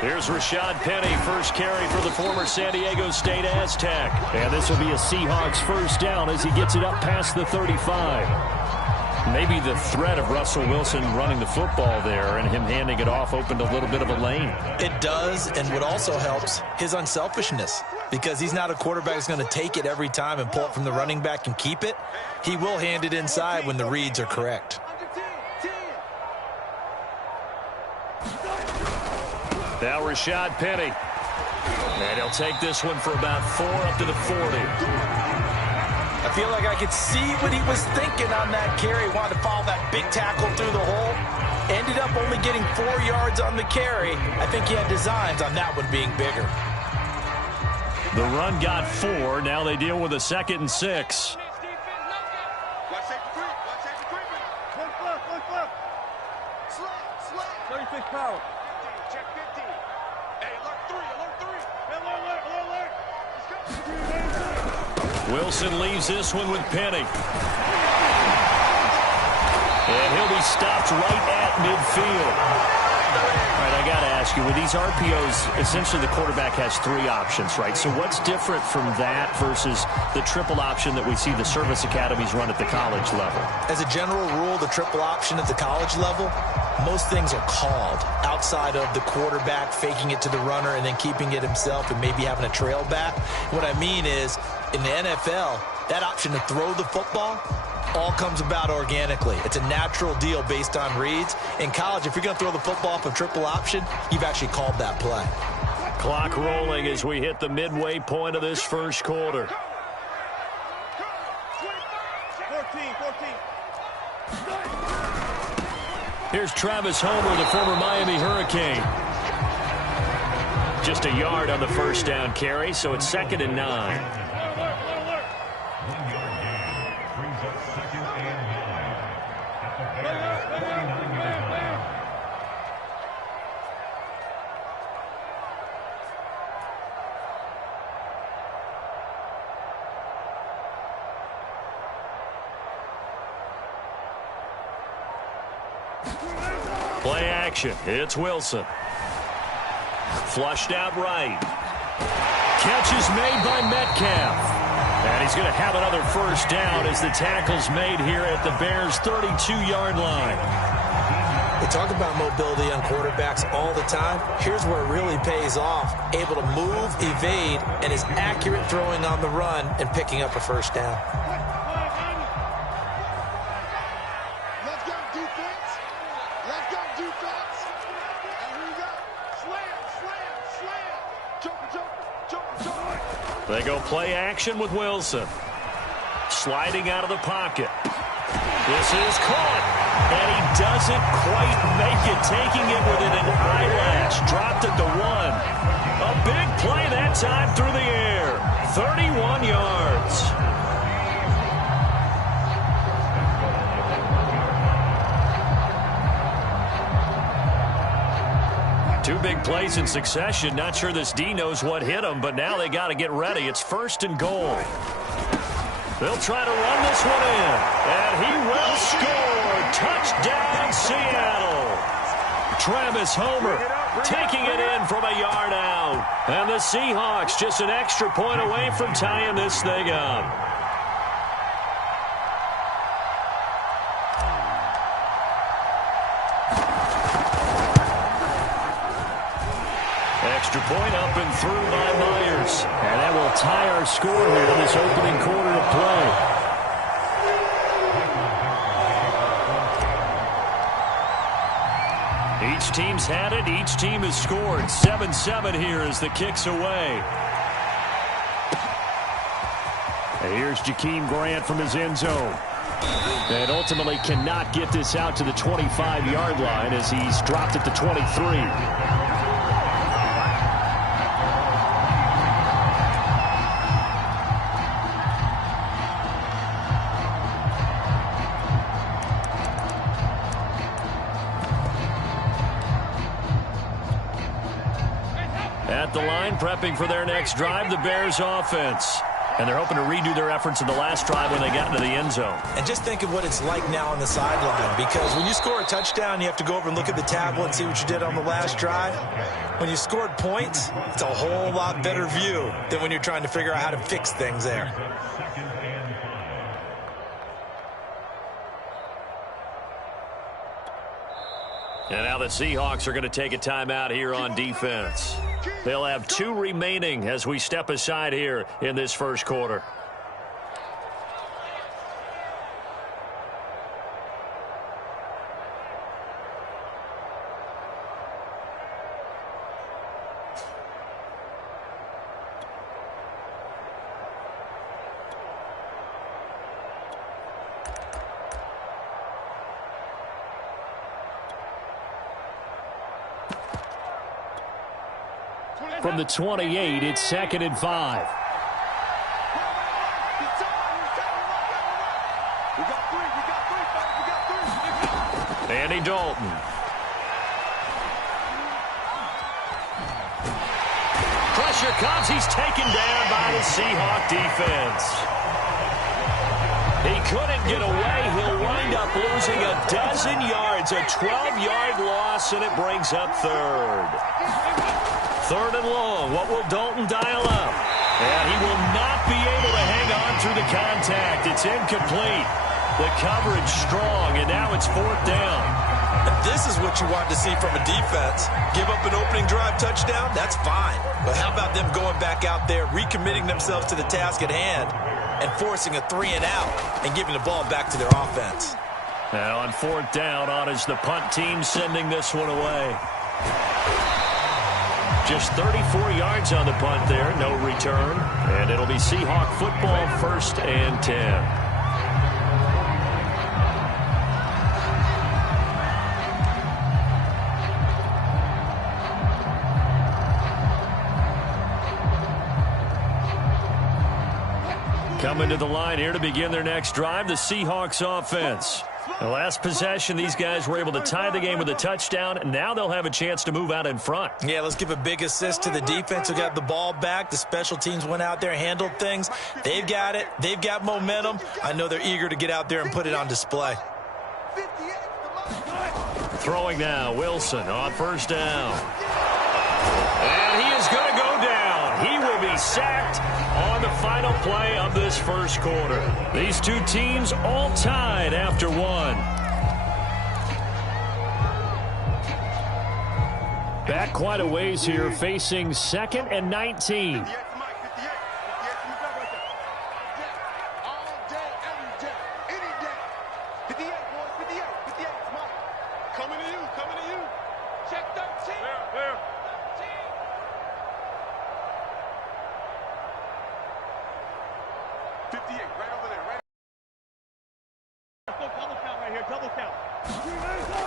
Here's Rashad Penny, first carry for the former San Diego State Aztec. And this will be a Seahawks first down as he gets it up past the 35. Maybe the threat of Russell Wilson running the football there and him handing it off opened a little bit of a lane. It does, and what also helps, his unselfishness. Because he's not a quarterback who's going to take it every time and pull it from the running back and keep it. He will hand it inside when the reads are correct. Now Rashad Penny. And he'll take this one for about 4 up to the 40. I feel like I could see what he was thinking on that carry. Wanted to follow that big tackle through the hole. Ended up only getting 4 yards on the carry. I think he had designs on that one being bigger. The run got 4. Now they deal with a 2nd and 6. Watch safety creep. Watch safety creeping. Look left. Slap. 36 power. Check 50. Hey, alert 3. Alert. Let's go. Wilson leaves this one with Penny. And he'll be stopped right at midfield. All right, I got to ask you, with these RPOs, essentially the quarterback has 3 options, right? So what's different from that versus the triple option that we see the service academies run at the college level? As a general rule, the triple option at the college level, most things are called outside of the quarterback faking it to the runner and then keeping it himself and maybe having a trail back. What I mean is, in the NFL, that option to throw the football all comes about organically. It's a natural deal based on reads. In college, if you're going to throw the football off a triple option, you've actually called that play. Clock rolling as we hit the midway point of this first quarter. 14. Here's Travis Homer, the former Miami Hurricane. Just a yard on the first down carry, so it's 2nd and 9. Play action. It's Wilson. Flushed out right. Catch is made by Metcalf. And he's going to have another first down as the tackle's made here at the Bears' 32-yard line. They talk about mobility on quarterbacks all the time. Here's where it really pays off. Able to move, evade, and is accurate throwing on the run and picking up a first down. Let's go defense. Let's go defense. And here we go. Slam, slam, slam. Jump. They go play action with Wilson. Sliding out of the pocket. This is caught. And he doesn't quite make it, taking it within an eyelash. Dropped at the 1. A big play that time through the air. 31 yards. Two big plays in succession. Not sure this D knows what hit him, but now they got to get ready. It's 1st and goal. They'll try to run this one in. And he will score. Touchdown, Seattle. Travis Homer taking it in from a yard out. And the Seahawks just an extra point away from tying this thing up. Extra point up and through by Myers. And that will tie our score here in this opening quarter of play. Each team's had it. Each team has scored. 7-7 here as the kick's away. And here's Jakeem Grant from his end zone. And ultimately cannot get this out to the 25-yard line as he's dropped at the 23. At the line, prepping for their next drive, the Bears offense. And they're hoping to redo their efforts in the last drive when they got into the end zone. And just think of what it's like now on the sideline, because when you score a touchdown, you have to go over and look at the tablet and see what you did on the last drive. When you scored points, it's a whole lot better view than when you're trying to figure out how to fix things there. And now the Seahawks are going to take a timeout here on defense. They'll have 2 remaining as we step aside here in this first quarter. From the 28, it's 2nd and 5. Andy Dalton. Pressure comes. He's taken down by the Seahawk defense. He couldn't get away. He'll wind wind up losing a dozen yards, a 12-yard loss, and it brings up third. Third and long. What will Dalton dial up? And he will not be able to hang on through the contact. It's incomplete. The coverage strong, and now it's fourth down. This is what you want to see from a defense. Give up an opening drive touchdown, that's fine. But how about them going back out there, recommitting themselves to the task at hand, and forcing a 3-and-out and giving the ball back to their offense. Now on fourth down, on is the punt team sending this one away. Just 34 yards on the punt there, no return. And it'll be Seahawk football, 1st and 10. Coming to the line here to begin their next drive, the Seahawks offense. The last possession, these guys were able to tie the game with a touchdown, and now they'll have a chance to move out in front. Yeah, let's give a big assist to the defense who got the ball back. The special teams went out there, handled things. They've got it. They've got momentum. I know they're eager to get out there and put it on display. Throwing now, Wilson on first down. And he is going to go down. He will be sacked on the final play of this first quarter. These two teams all tied after one. Back quite a ways here, facing 2nd and 19.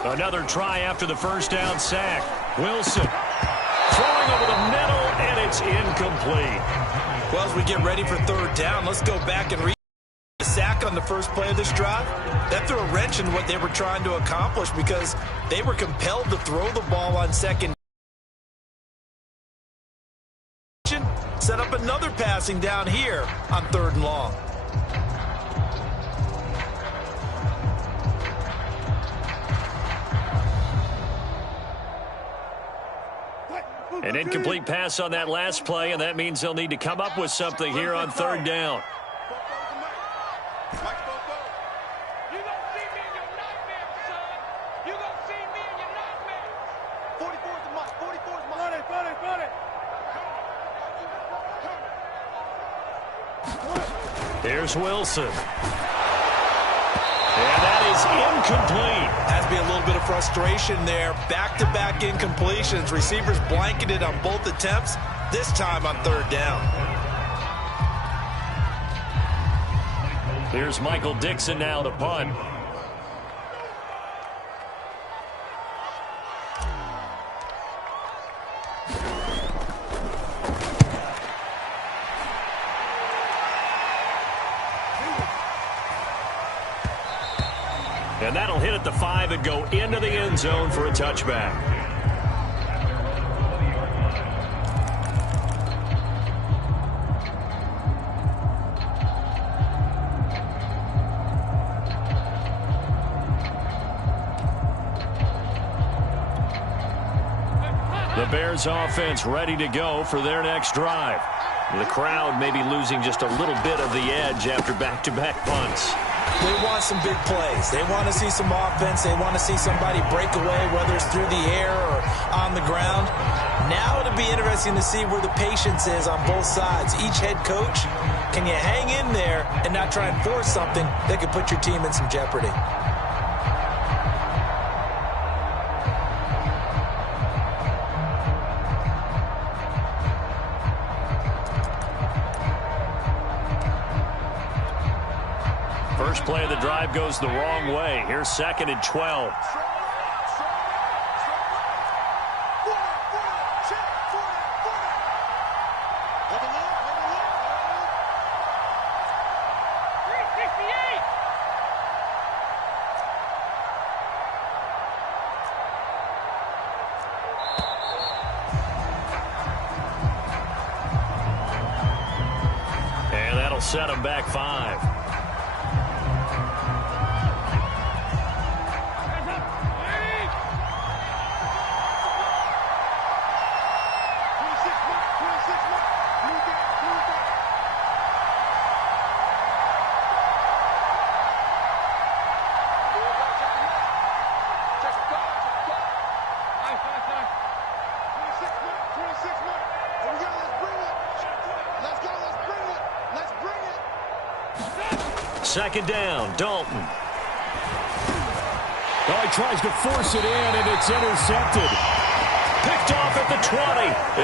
Another try after the first down sack. Wilson throwing over the middle, and it's incomplete. Well, as we get ready for third down, let's go back and read the sack on the first play of this drive. That threw a wrench in what they were trying to accomplish because they were compelled to throw the ball on second. Set up another passing down here on 3rd and long. An incomplete pass on that last play, and that means they'll need to come up with something here on 3rd down. Here's Wilson. And that is incomplete. Has to be a little bit of frustration there. Back-to-back incompletions. Receivers blanketed on both attempts, this time on 3rd down. Here's Michael Dixon now to punt. And that'll hit at the 5 and go into the end zone for a touchback. The Bears offense ready to go for their next drive. The crowd may be losing just a little bit of the edge after back-to-back punts. They want some big plays. They want to see some offense. They want to see somebody break away, whether it's through the air or on the ground. Now it'll be interesting to see where the patience is on both sides. Each head coach, can you hang in there and not try and force something that could put your team in some jeopardy? First play of the drive goes the wrong way. Here's 2nd and 12. And that'll set them back 5. second down. Dalton. Oh, he tries to force it in, and it's intercepted. Picked off at the 20.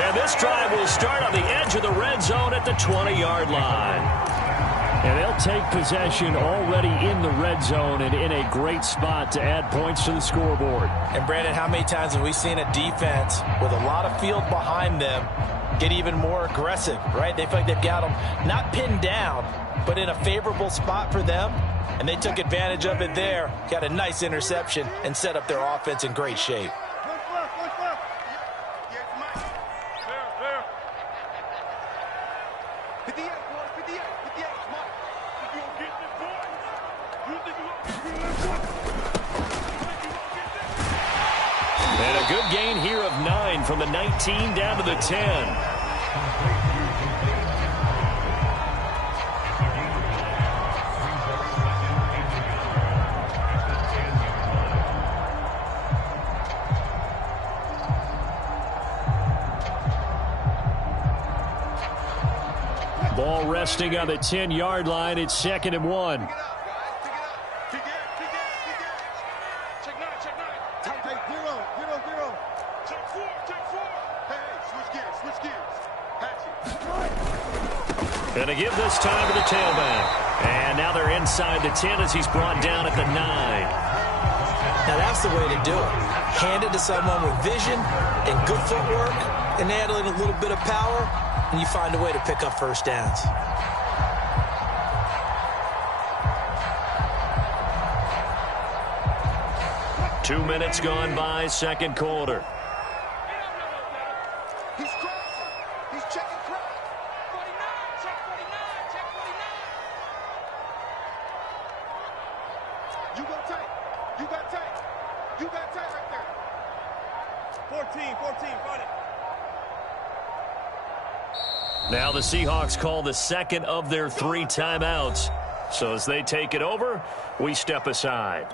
And this drive will start on the edge of the red zone at the 20-yard line. And they'll take possession already in the red zone and in a great spot to add points to the scoreboard. And, Brandon, how many times have we seen a defense with a lot of field behind them get even more aggressive, right? They feel like they've got them not pinned down, but in a favorable spot for them. And they took advantage of it there, got a nice interception, and set up their offense in great shape. And a good gain here of 9 from the 19 down to the 10. Ball resting on the 10-yard line. It's 2nd and 1. Going to give this time to the tailback. And now they're inside the 10 as he's brought down at the 9. Now that's the way to do it. Hand it to someone with vision and good footwork and add in a little bit of power, and you find a way to pick up first downs. Two minutes gone by, second quarter. He's crossing. He's checking crack. 49, check 49, check 49. You go tight. You got tight. You got tight right there. 14, fight it. Now the Seahawks call the second of their 3 timeouts. So as they take it over, we step aside.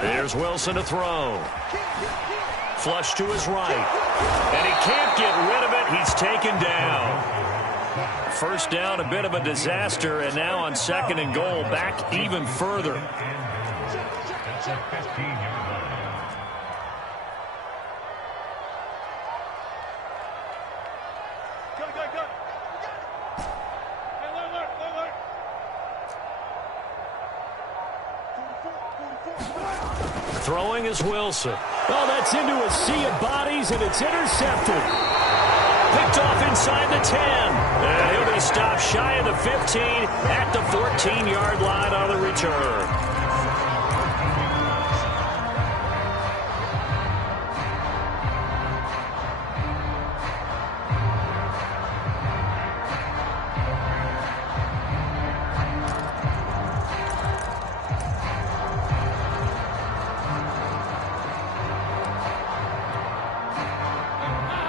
Here's Wilson to throw. Flush to his right. And he can't get rid of it. He's taken down. First down, a bit of a disaster, and now on 2nd and goal, back even further. Throwing is Wilson. Oh, that's into a sea of bodies, and it's intercepted. Picked off inside the 10. And he'll be stopped shy of the 15 at the 14-yard line on the return.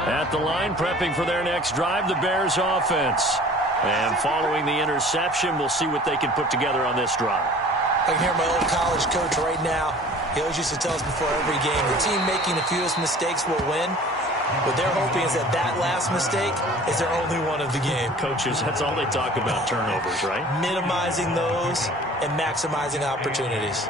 At the line, prepping for their next drive, the Bears offense. And following the interception, we'll see what they can put together on this drive. I can hear my old college coach right now. He always used to tell us before every game, the team making the fewest mistakes will win. What they're hoping is that that last mistake is their only one of the game. Coaches, that's all they talk about, turnovers, right? Minimizing those and maximizing opportunities.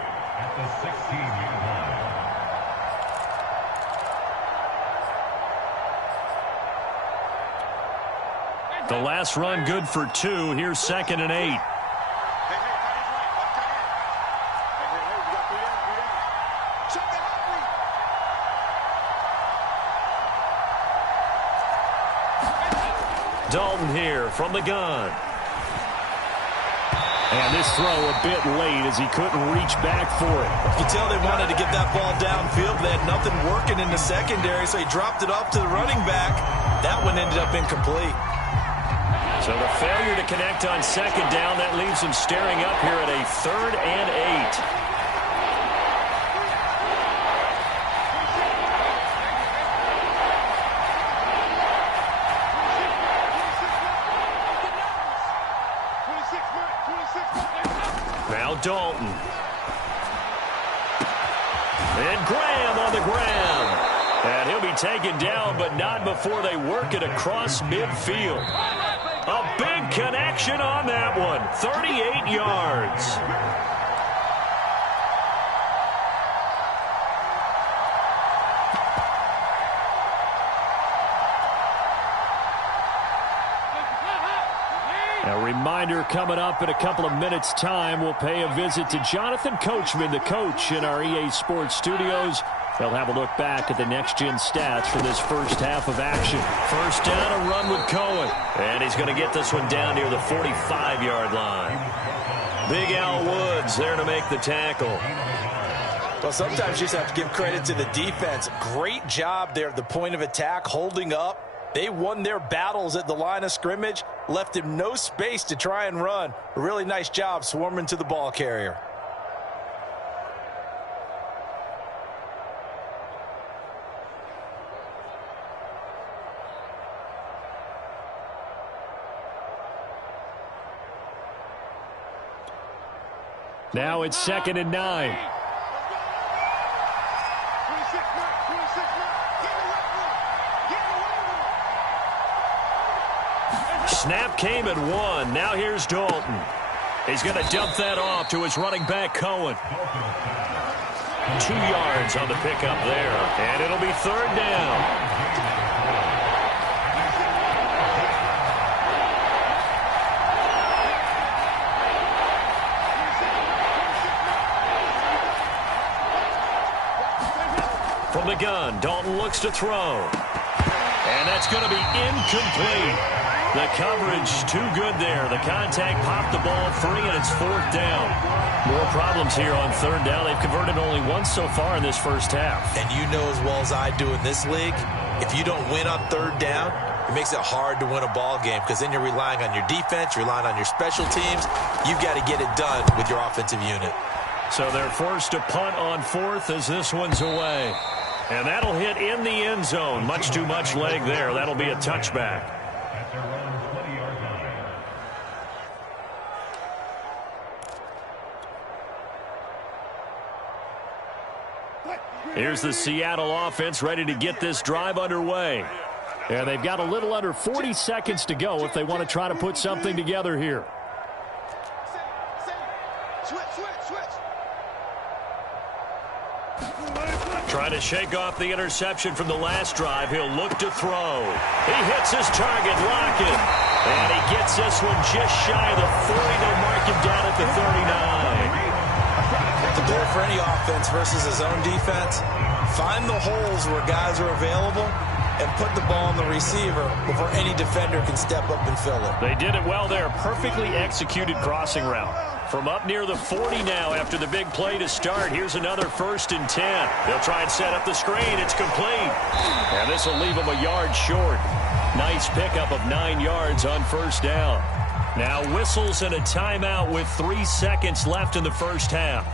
The last run good for 2. Here's 2nd and 8. Dalton here from the gun. And this throw a bit late as he couldn't reach back for it. You can tell they wanted to get that ball downfield. They had nothing working in the secondary, so he dropped it off to the running back. That one ended up incomplete. So the failure to connect on 2nd down, that leaves them staring up here at a 3rd and 8. Now Dalton. And Graham on the ground. And he'll be taken down, but not before they work it across midfield. A big connection on that one. 38 yards. A reminder coming up in a couple of minutes' time. We'll pay a visit to Jonathan Coachman, the coach in our EA Sports studios. They'll have a look back at the next-gen stats for this first half of action. First down, a run with Cohen. And he's going to get this one down near the 45-yard line. Big Al Woods there to make the tackle. Well, sometimes you just have to give credit to the defense. Great job there at the point of attack, holding up. They won their battles at the line of scrimmage, left him no space to try and run. A really nice job swarming to the ball carrier. Now it's 2nd and 9. Snap came at 1. Now here's Dalton. He's going to dump that off to his running back, Cohen. 2 yards on the pickup there. And it'll be 3rd down. From the gun, Dalton looks to throw. And that's going to be incomplete. The coverage too good there. The contact popped the ball free, and it's 4th down. More problems here on 3rd down. They've converted only once so far in this first half. And you know as well as I do in this league, if you don't win on 3rd down, it makes it hard to win a ball game because then you're relying on your defense, you're relying on your special teams. You've got to get it done with your offensive unit. So they're forced to punt on 4th as this one's away. And that'll hit in the end zone. Much too much leg there. That'll be a touchback. Here's the Seattle offense ready to get this drive underway. And they've got a little under 40 seconds to go if they want to try to put something together here. Trying to shake off the interception from the last drive. He'll look to throw. He hits his target, Lockett. And he gets this one just shy of the 40. They'll mark him down at the 39. The goal for any offense versus his own defense, find the holes where guys are available and put the ball on the receiver before any defender can step up and fill it. They did it well there. Perfectly executed crossing route. From up near the 40 now after the big play to start. Here's another 1st and 10. They'll try and set up the screen. It's complete. And this will leave them a yard short. Nice pickup of 9 yards on 1st down. Now whistles and a timeout with 3 seconds left in the first half.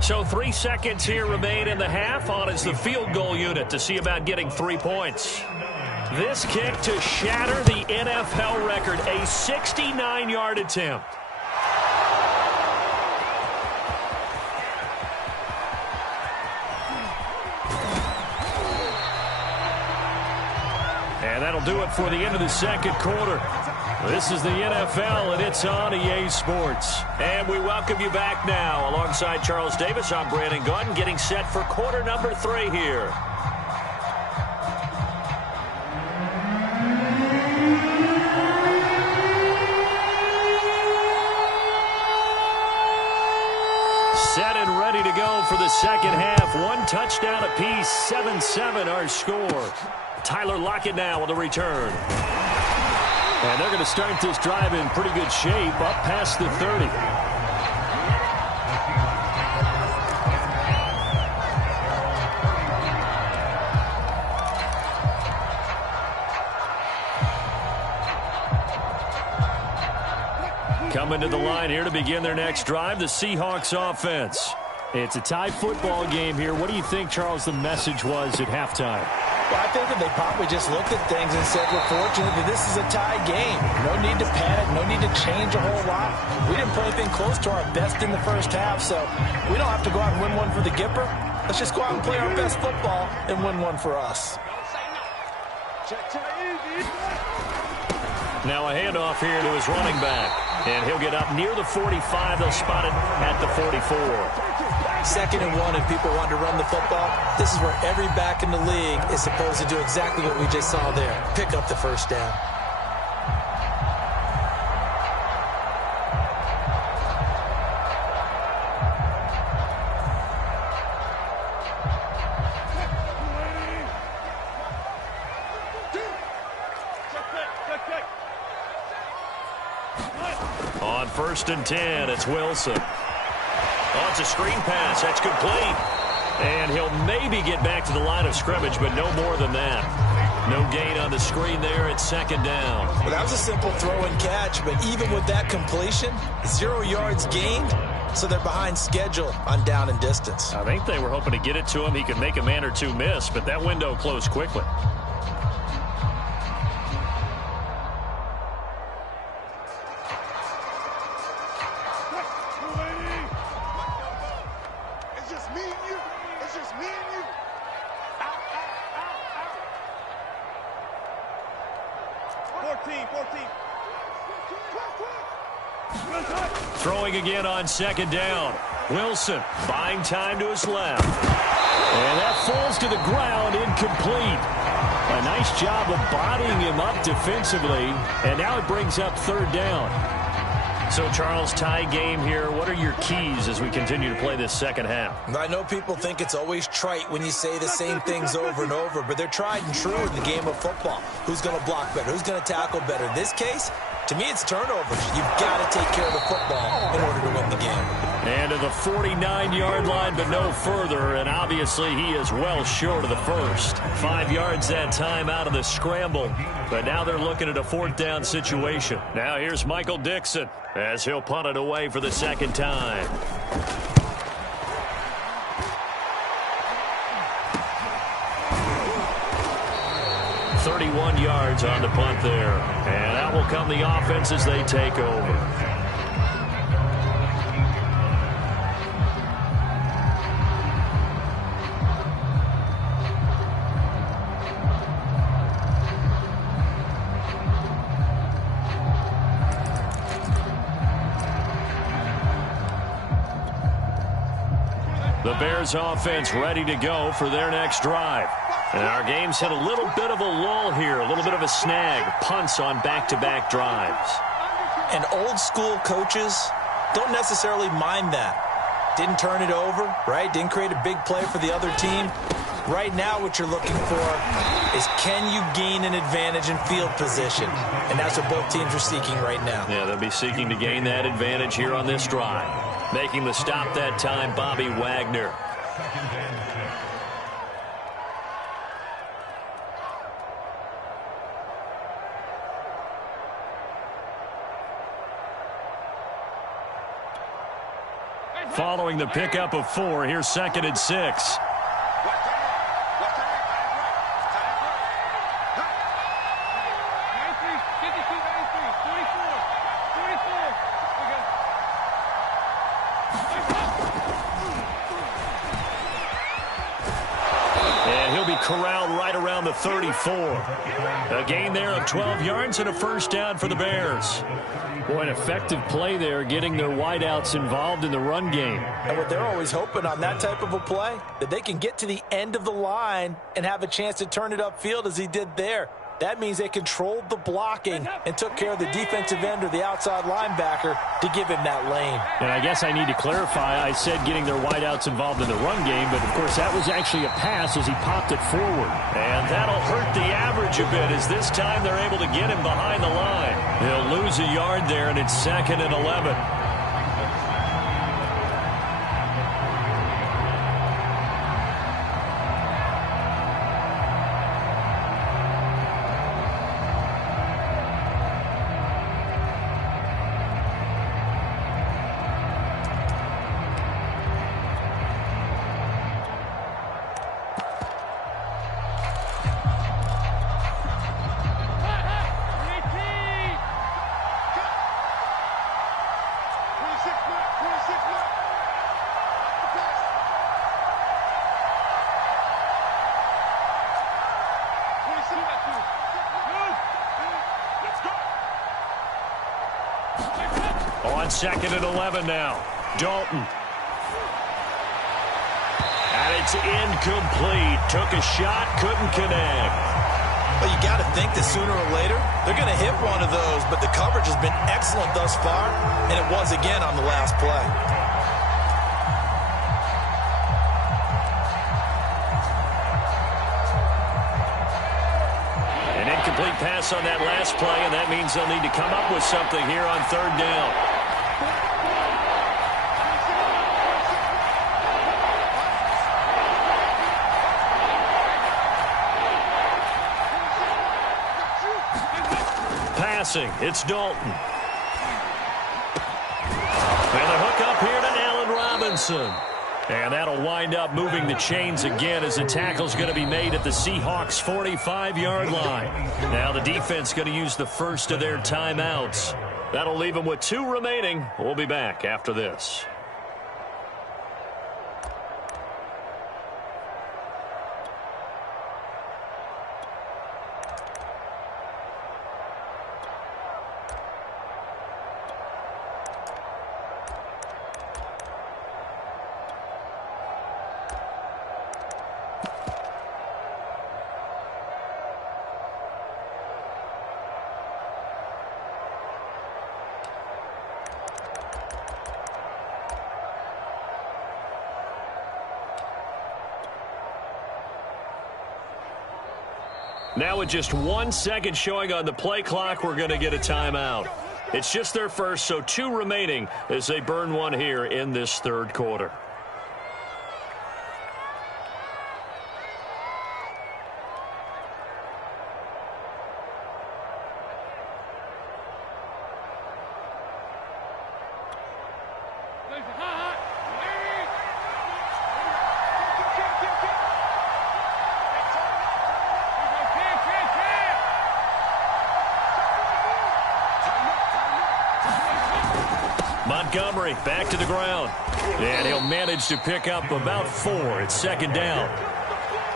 So 3 seconds here remain in the half. On is the field goal unit to see about getting 3 points. This kick to shatter the NFL record, a 69-yard attempt. And that'll do it for the end of the second quarter. This is the NFL, and it's on EA Sports. And we welcome you back now. Alongside Charles Davis, I'm Brandon Gunn, getting set for quarter number 3 here. Set and ready to go for the second half. 1 touchdown apiece, 7-7 our score. Tyler Lockett now with the return. And they're going to start this drive in pretty good shape, up past the 30. Coming to the line here to begin their next drive, the Seahawks offense. It's a tie football game here. What do you think, Charles, the message was at halftime? Well, I think that they probably just looked at things and said, we're fortunate that this is a tie game. No need to panic, no need to change a whole lot. We didn't play anything close to our best in the first half, so we don't have to go out and win one for the Gipper. Let's just go out and play our best football and win one for us. Now a handoff here to his running back, and he'll get up near the 45. They'll spot it at the 44. 2nd and 1 and people want to run the football. This is where every back in the league is supposed to do exactly what we just saw there. Pick up the first down. On 1st and 10, it's Wilson. Oh, it's a screen pass. That's complete. And he'll maybe get back to the line of scrimmage, but no more than that. No gain on the screen there. It's 2nd down. Well, that was a simple throw and catch, but even with that completion, 0 yards gained, so they're behind schedule on down and distance. I think they were hoping to get it to him. He could make a man or two miss, but that window closed quickly. It's just me and you. It's just me and you. Out, out, out. 14. Throwing again on 2nd down. Wilson buying time to his left. And that falls to the ground, incomplete. A nice job of bodying him up defensively. And now it brings up 3rd down. So, Charles, tie game here. What are your keys as we continue to play this second half? I know people think it's always trite when you say the same things over and over, but they're tried and true in the game of football. Who's going to block better? Who's going to tackle better? In this case, to me, it's turnovers. You've got to take care of the football in order to win the game. And to the 49-yard line, but no further, and obviously he is well short of the first. 5 yards that time out of the scramble, but now they're looking at a 4th down situation. Now here's Michael Dixon as he'll punt it away for the 2nd time. .31 yards on the punt there, and out will come the offense as they take over. The Bears offense ready to go for their next drive. And our game's hit a little bit of a lull here, a little bit of a snag. Punts on back-to-back drives. And old school coaches don't necessarily mind that. Didn't turn it over, right? Didn't create a big play for the other team. Right now what you're looking for is, can you gain an advantage in field position? And that's what both teams are seeking right now. Yeah, they'll be seeking to gain that advantage here on this drive. Making the stop that time, Bobby Wagner. Following the pickup of 4, here's 2nd and 6. Corralled right around the 34. A gain there of 12 yards and a 1st down for the Bears. Boy, an effective play there, getting their wideouts involved in the run game. And what they're always hoping on that type of a play, that they can get to the end of the line and have a chance to turn it upfield as he did there. That means they controlled the blocking and took care of the defensive end or the outside linebacker to give him that lane. And I guess I need to clarify, I said getting their wideouts involved in the run game, but of course that was actually a pass as he popped it forward. And that'll hurt the average a bit as this time they're able to get him behind the line. He'll lose a yard there, and it's 2nd and 11. On 2nd and 11 now. Dalton. And it's incomplete. Took a shot, couldn't connect. Well, you got to think that sooner or later they're going to hit one of those, but the coverage has been excellent thus far, and it was again on the last play. An incomplete pass on that last play, and that means they'll need to come up with something here on 3rd down. It's Dalton. And a hook up here to Allen Robinson. And that'll wind up moving the chains again as the tackle's going to be made at the Seahawks' 45-yard line. Now the defense going to use the first of their timeouts. That'll leave them with 2 remaining. We'll be back after this. Now with just 1 second showing on the play clock, we're going to get a timeout. It's just their first, so 2 remaining as they burn one here in this 3rd quarter. Montgomery back to the ground. And he'll manage to pick up about 4. It's 2nd down.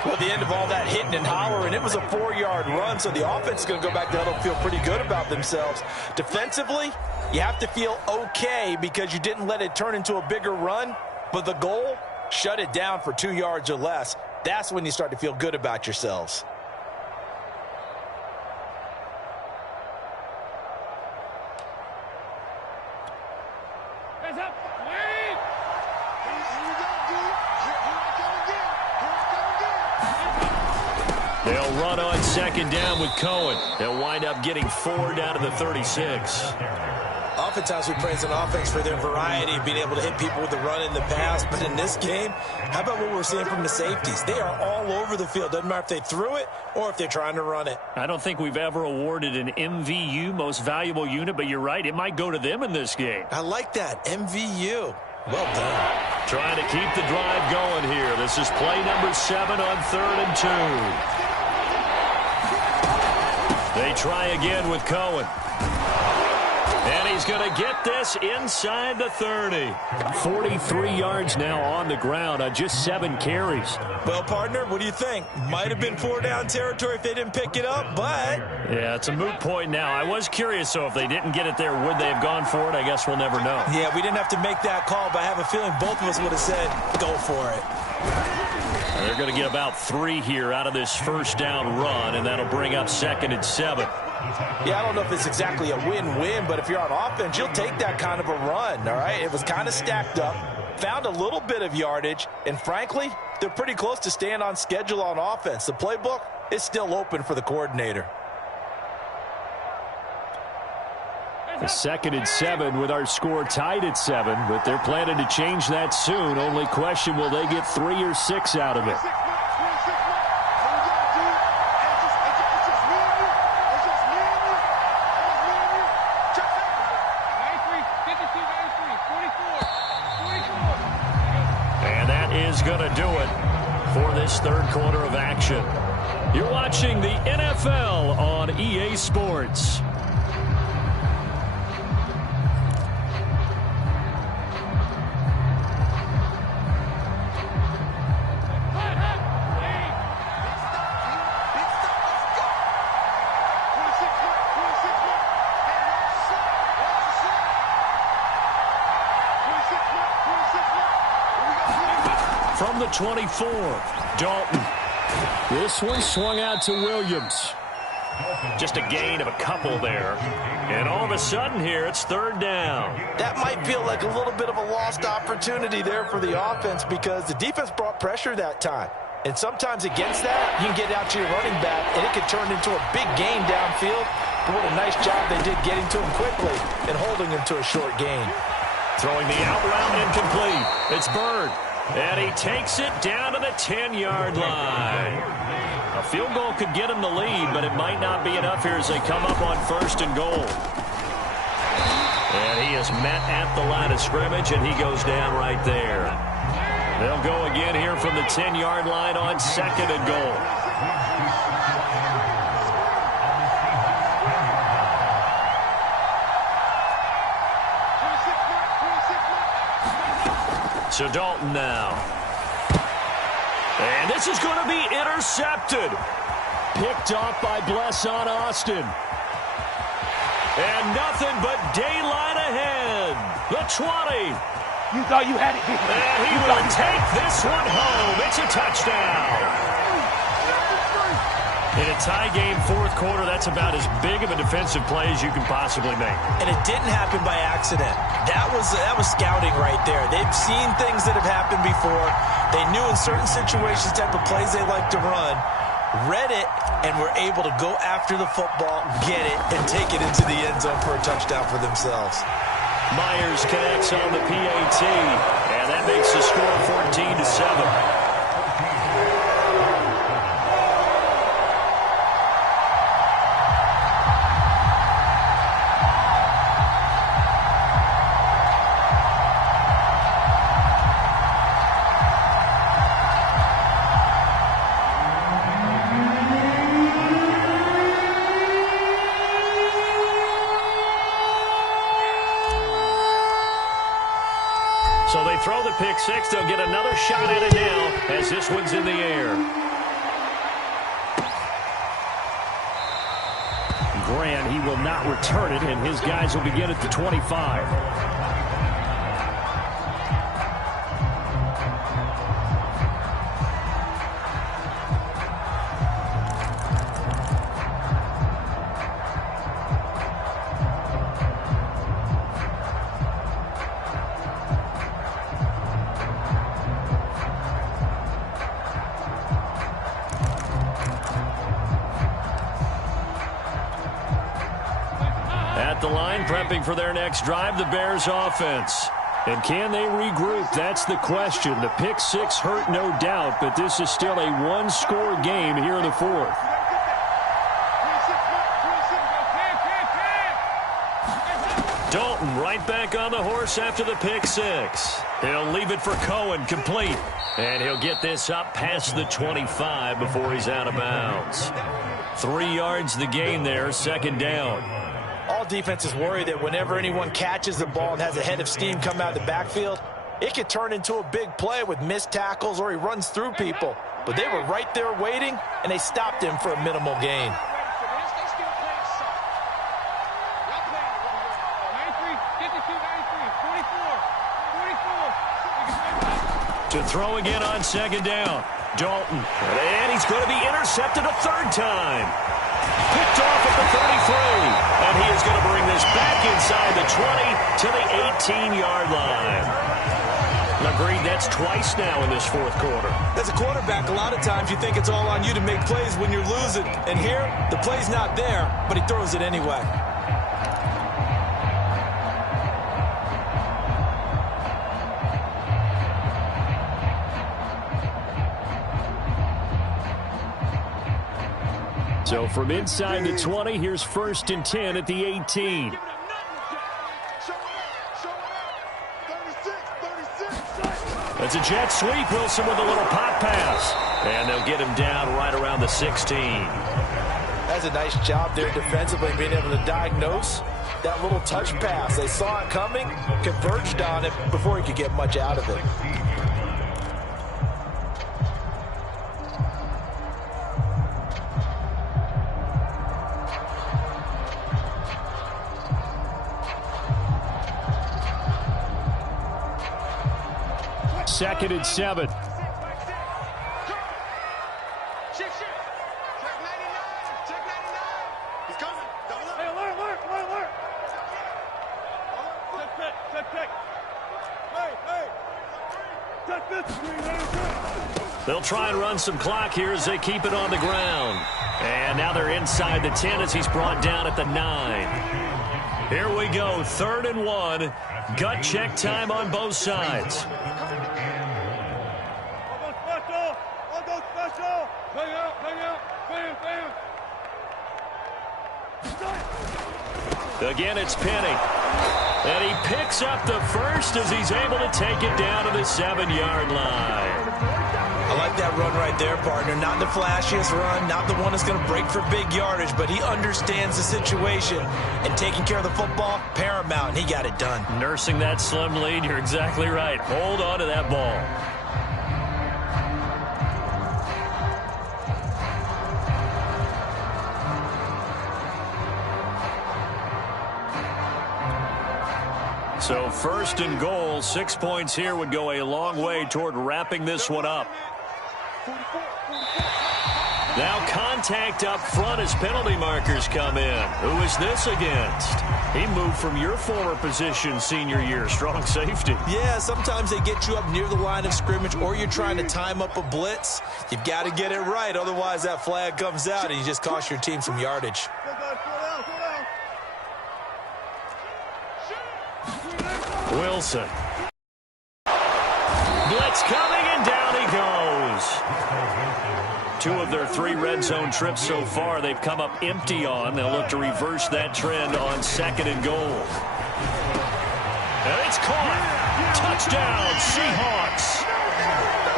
Well, the end of all that hitting and hollering, it was a 4-yard run, so the offense is going to go back there and feel pretty good about themselves. Defensively, you have to feel okay because you didn't let it turn into a bigger run, but the goal, shut it down for 2 yards or less. That's when you start to feel good about yourselves. They'll run on 2nd down with Cohen. They'll wind up getting 4 down to the 36. Oftentimes we praise an offense for their variety, being able to hit people with the run in the pass. But in this game, how about what we're seeing from the safeties? They are all over the field. Doesn't matter if they threw it or if they're trying to run it. I don't think we've ever awarded an MVU, most valuable unit, but you're right. It might go to them in this game. I like that. MVU. Well done. Trying to keep the drive going here. This is play number 7 on 3rd and 2. They try again with Cohen. And he's going to get this inside the 30. 43 yards now on the ground on just 7 carries. Well, partner, what do you think? Might have been 4-down territory if they didn't pick it up, but... Yeah, it's a moot point now. I was curious, so if they didn't get it there, would they have gone for it? I guess we'll never know. Yeah, we didn't have to make that call, but I have a feeling both of us would have said, go for it. They're going to get about 3 here out of this 1st down run, and that'll bring up 2nd and 7. Yeah, I don't know if it's exactly a win-win, but if you're on offense, you'll take that kind of a run, all right? It was kind of stacked up, found a little bit of yardage, and frankly, they're pretty close to staying on schedule on offense. The playbook is still open for the coordinator. A 2nd and 7 with our score tied at 7, but they're planning to change that soon. Only question, will they get 3 or 6 out of it? And that is going to do it for this 3rd quarter of action. You're watching the NFL on EA Sports. from the 24. Dalton. This one swung out to Williams. Just a gain of a couple there. And all of a sudden here, it's third down. That might feel like a little bit of a lost opportunity there for the offense because the defense brought pressure that time. And sometimes against that, you can get out to your running back, and it can turn into a big gain downfield. But what a nice job they did getting to him quickly and holding him to a short gain. Throwing the out route incomplete. It's Bird. And he takes it down to the 10-yard line. A field goal could get him the lead, but it might not be enough here as they come up on 1st and goal. And he is met at the line of scrimmage, and he goes down right there. They'll go again here from the 10-yard line on 2nd and goal. So Dalton now. And this is going to be intercepted. Picked off by Blesson Austin. And nothing but daylight ahead. The 20. You thought you had it. And he will take this one home. It's a touchdown. In a tie game, 4th quarter, that's about as big of a defensive play as you can possibly make. And it didn't happen by accident. That was scouting right there. They've seen things that have happened before. They knew in certain situations type of plays they like to run, read it, and were able to go after the football, get it, and take it into the end zone for a touchdown for themselves. Myers connects on the PAT, and that makes the score 14-7. So they throw the pick six. They'll get another shot at it now as this one's in the air. Grant, he will not return it, and his guys will begin at the 25. At the line, prepping for their next drive, the Bears offense. And can they regroup? That's the question. The pick six hurt, no doubt, but this is still a one-score game here in the 4th. Dalton right back on the horse after the pick six. He'll leave it for Cohen, complete. And he'll get this up past the 25 before he's out of bounds. 3 yards the gain there, 2nd down. All defenses worry that whenever anyone catches the ball and has a head of steam come out of the backfield, it could turn into a big play with missed tackles or he runs through people. But they were right there waiting, and they stopped him for a minimal gain. To throw again on 2nd down. Dalton. And he's going to be intercepted a 3rd time. Picked off at the 33. And he is going to bring this back inside the 20 to the 18-yard line. Agreed, that's twice now in this 4th quarter. As a quarterback, a lot of times you think it's all on you to make plays when you're losing. And here, the play's not there, but he throws it anyway. So from inside the 20, here's 1st and 10 at the 18. It's a jet sweep. Wilson with a little pop pass. And they'll get him down right around the 16. That's a nice job there defensively, being able to diagnose that little touch pass. They saw it coming, converged on it before he could get much out of it. Second and 7. They'll try and run some clock here as they keep it on the ground. And now they're inside the 10 as he's brought down at the 9. Here we go, 3rd and 1. Gut check time on both sides. Again, it's Penny. And he picks up the first as he's able to take it down to the 7-yard line. I like that run right there, partner. Not the flashiest run, not the one that's going to break for big yardage, but he understands the situation, and taking care of the football, paramount, and he got it done. Nursing that slim lead, you're exactly right. Hold on to that ball. So 1st and goal, 6 points here would go a long way toward wrapping this one up. Now contact up front as penalty markers come in. Who is this against? He moved from your former position senior year, strong safety. Yeah, sometimes they get you up near the line of scrimmage or you're trying to time up a blitz. You've got to get it right, otherwise that flag comes out and you just cost your team some yardage. Wilson. Blitz coming, and down he goes. 2 of their 3 red zone trips so far they've come up empty on. They'll look to reverse that trend on 2nd and goal. And it's caught. Touchdown, Seahawks.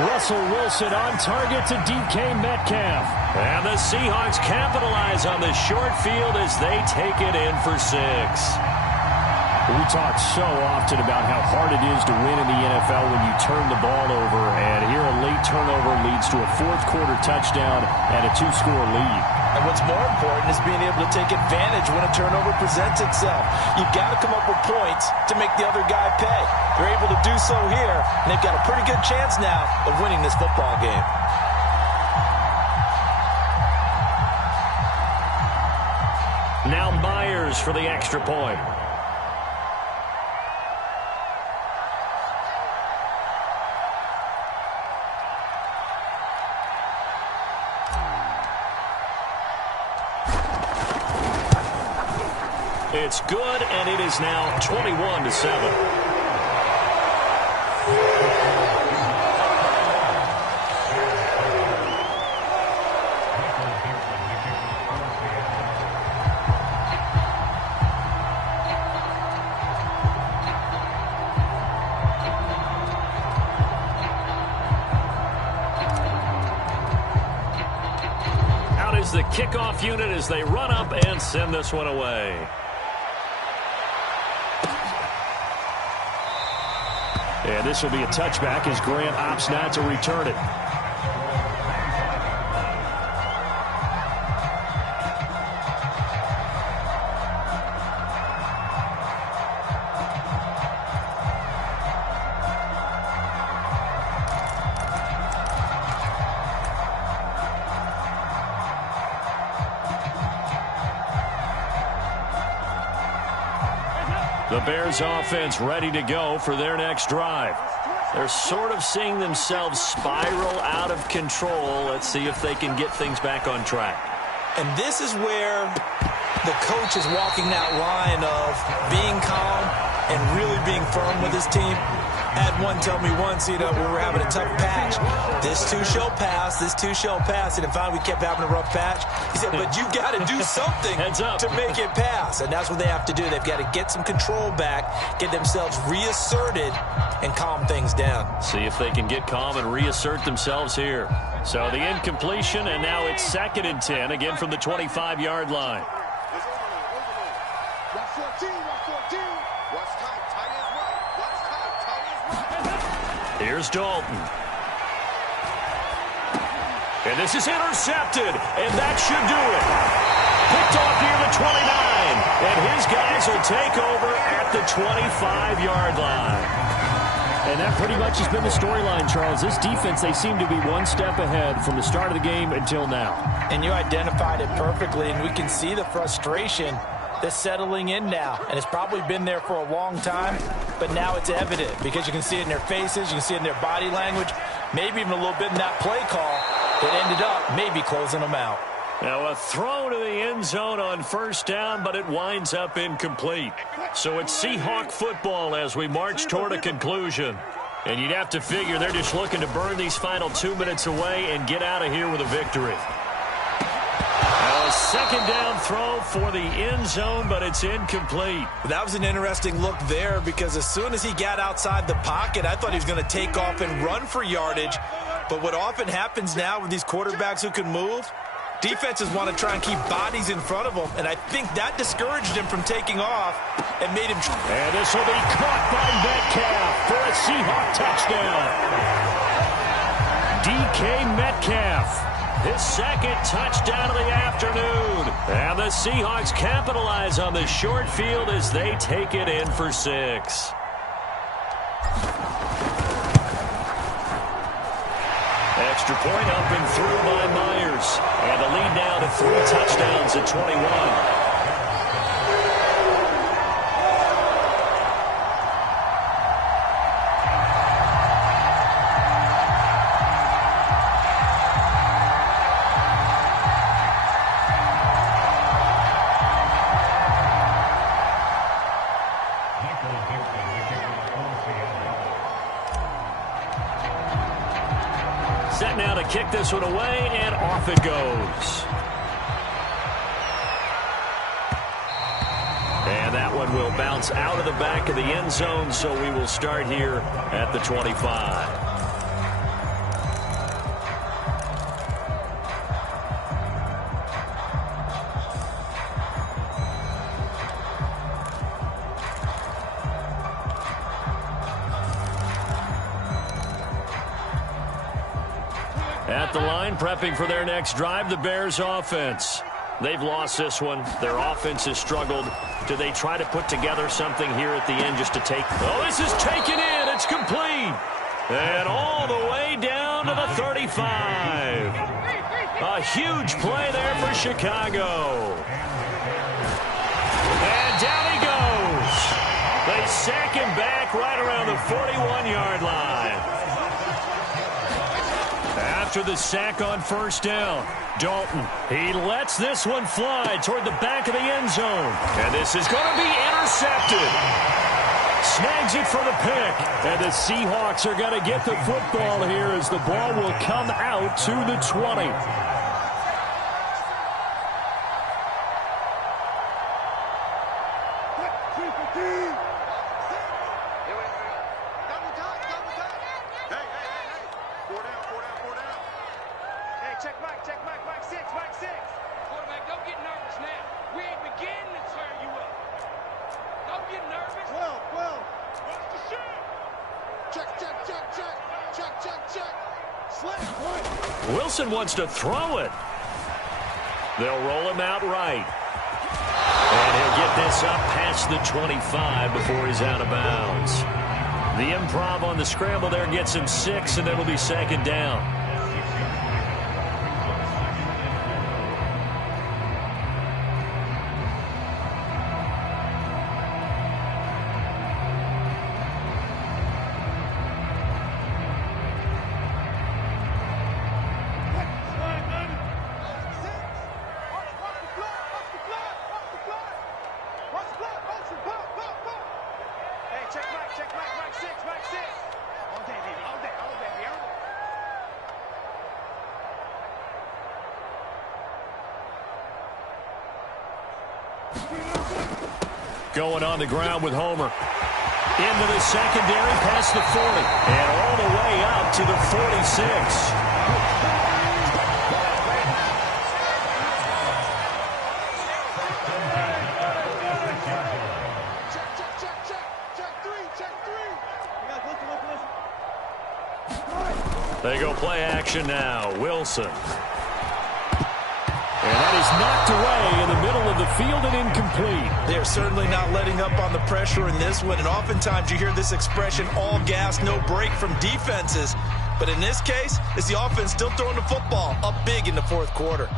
Russell Wilson on target to DK Metcalf. And the Seahawks capitalize on the short field as they take it in for 6. We talk so often about how hard it is to win in the NFL when you turn the ball over, and here a late turnover leads to a 4th-quarter touchdown and a 2-score lead. And what's more important is being able to take advantage when a turnover presents itself. You've got to come up with points to make the other guy pay. They're able to do so here, and they've got a pretty good chance now of winning this football game. Now Myers for the extra point. It's good, and it is now 21-7. Out is the kickoff unit as they run up and send this one away. And this will be a touchback as Grant opts not to return it. The Bears offense ready to go for their next drive. They're sort of seeing themselves spiral out of control. Let's see if they can get things back on track. And this is where the coach is walking that line of being calm and really being firm with his team. Had one tell me once, we were having a tough patch. This too shall pass, this too shall pass. And finally we kept having a rough patch. He said, but you got to do something to make it pass. And that's what they have to do. They've got to get some control back, get themselves reasserted, and calm things down. See if they can get calm and reassert themselves here. So the incompletion, and now it's 2nd and 10, again from the 25-yard line. Here's Dalton. And this is intercepted, and that should do it. Picked off near the 29, and his guys will take over at the 25-yard line. And that pretty much has been the storyline, Charles. This defense, they seem to be one step ahead from the start of the game until now. And you identified it perfectly, and we can see the frustration that's settling in now. And it's probably been there for a long time, but now it's evident because you can see it in their faces, you can see it in their body language, maybe even a little bit in that play call that ended up maybe closing them out. Now a throw to the end zone on first down, but it winds up incomplete. So it's Seahawk football as we march toward a conclusion. And you'd have to figure they're just looking to burn these final 2 minutes away and get out of here with a victory. Now a second down throw for the end zone, but it's incomplete. That was an interesting look there because as soon as he got outside the pocket, I thought he was going to take off and run for yardage. But what often happens now with these quarterbacks who can move, defenses want to try and keep bodies in front of them, and I think that discouraged him from taking off and made him... And this will be caught by Metcalf for a Seahawk touchdown. DK Metcalf, his second touchdown of the afternoon. And the Seahawks capitalize on the short field as they take it in for 6. Extra point up and through by Myers. And the lead now to 3 touchdowns at 21. Set now to kick this one away, and off it goes. And that one will bounce out of the back of the end zone, so we will start here at the 25. At the line, prepping for their next drive, the Bears offense. They've lost this one. Their offense has struggled. Do they try to put together something here at the end just to take... Oh, this is taken in. It's complete. And all the way down to the 35. A huge play there for Chicago. And down he goes. They sack him back right around the 41-yard line. After the sack on first down, Dalton, he lets this one fly toward the back of the end zone. And this is going to be intercepted. Snags it for the pick. And the Seahawks are going to get the football here as the ball will come out to the 20. Wilson wants to throw it. They'll roll him out right. And he'll get this up past the 25 before he's out of bounds. The improv on the scramble there gets him 6, and it'll be second down. Going on the ground with Homer. Into the secondary, past the 40. And all the way up to the 46. They go play action now. Wilson. And that is knocked away in the middle of the field and incomplete. They're certainly not letting up on the pressure in this one, and oftentimes you hear this expression, all gas, no break from defenses. But in this case, it's the offense still throwing the football up big in the fourth quarter.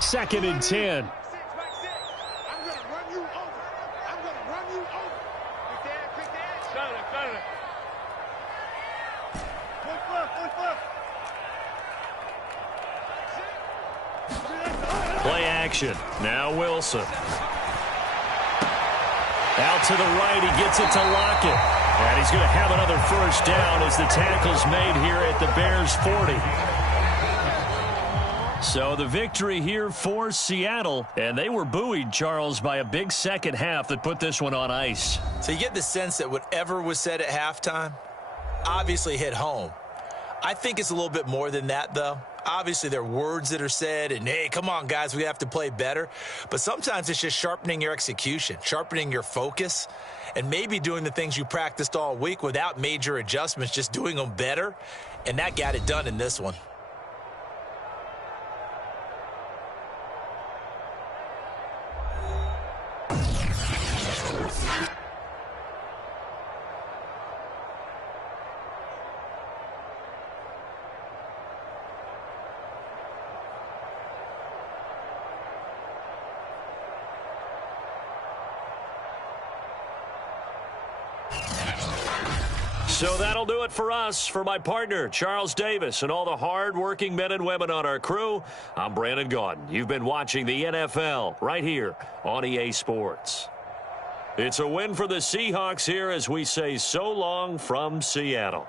Second and 10. I'm going to run you over. I'm going to run you over. Quick dad. Shut it. Play action. Now Wilson. Out to the right. He gets it to Lockett. And he's going to have another first down as the tackle's made here at the Bears' 40. So the victory here for Seattle, and they were buoyed, Charles, by a big second half that put this one on ice. So you get the sense that whatever was said at halftime obviously hit home. I think it's a little bit more than that, though. Obviously, there are words that are said, and, hey, come on, guys, we have to play better. But sometimes it's just sharpening your execution, sharpening your focus, and maybe doing the things you practiced all week without major adjustments, just doing them better. And that got it done in this one. So that'll do it for us. For my partner, Charles Davis, and all the hard-working men and women on our crew, I'm Brandon Gaudin. You've been watching the NFL right here on EA Sports. It's a win for the Seahawks here as we say so long from Seattle.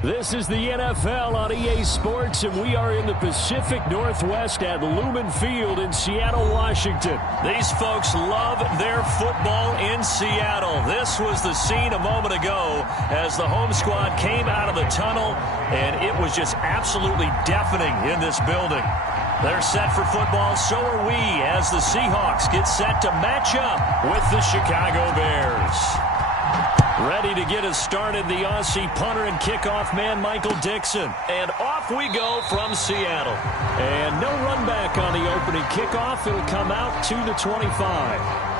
This is the NFL on EA Sports, and we are in the Pacific Northwest at Lumen Field in Seattle, Washington. These folks love their football in Seattle. This was the scene a moment ago as the home squad came out of the tunnel, and it was just absolutely deafening in this building. They're set for football, so are we, as the Seahawks get set to match up with the Chicago Bears. Ready to get us started, the Aussie punter and kickoff man, Michael Dixon. And off we go from Seattle. And no run back on the opening kickoff. It'll come out to the 25.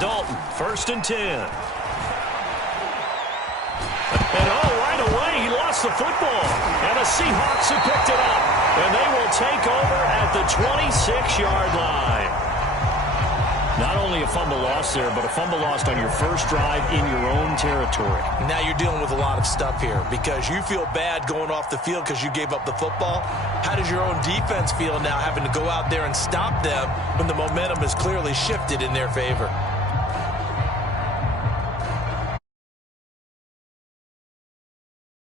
Dalton, 1st and 10. And right away, he lost the football. And the Seahawks have picked it up. And they will take over at the 26-yard line. Not only a fumble loss there, but a fumble lost on your first drive in your own territory. Now you're dealing with a lot of stuff here because you feel bad going off the field because you gave up the football. How does your own defense feel now having to go out there and stop them when the momentum is clearly shifted in their favor?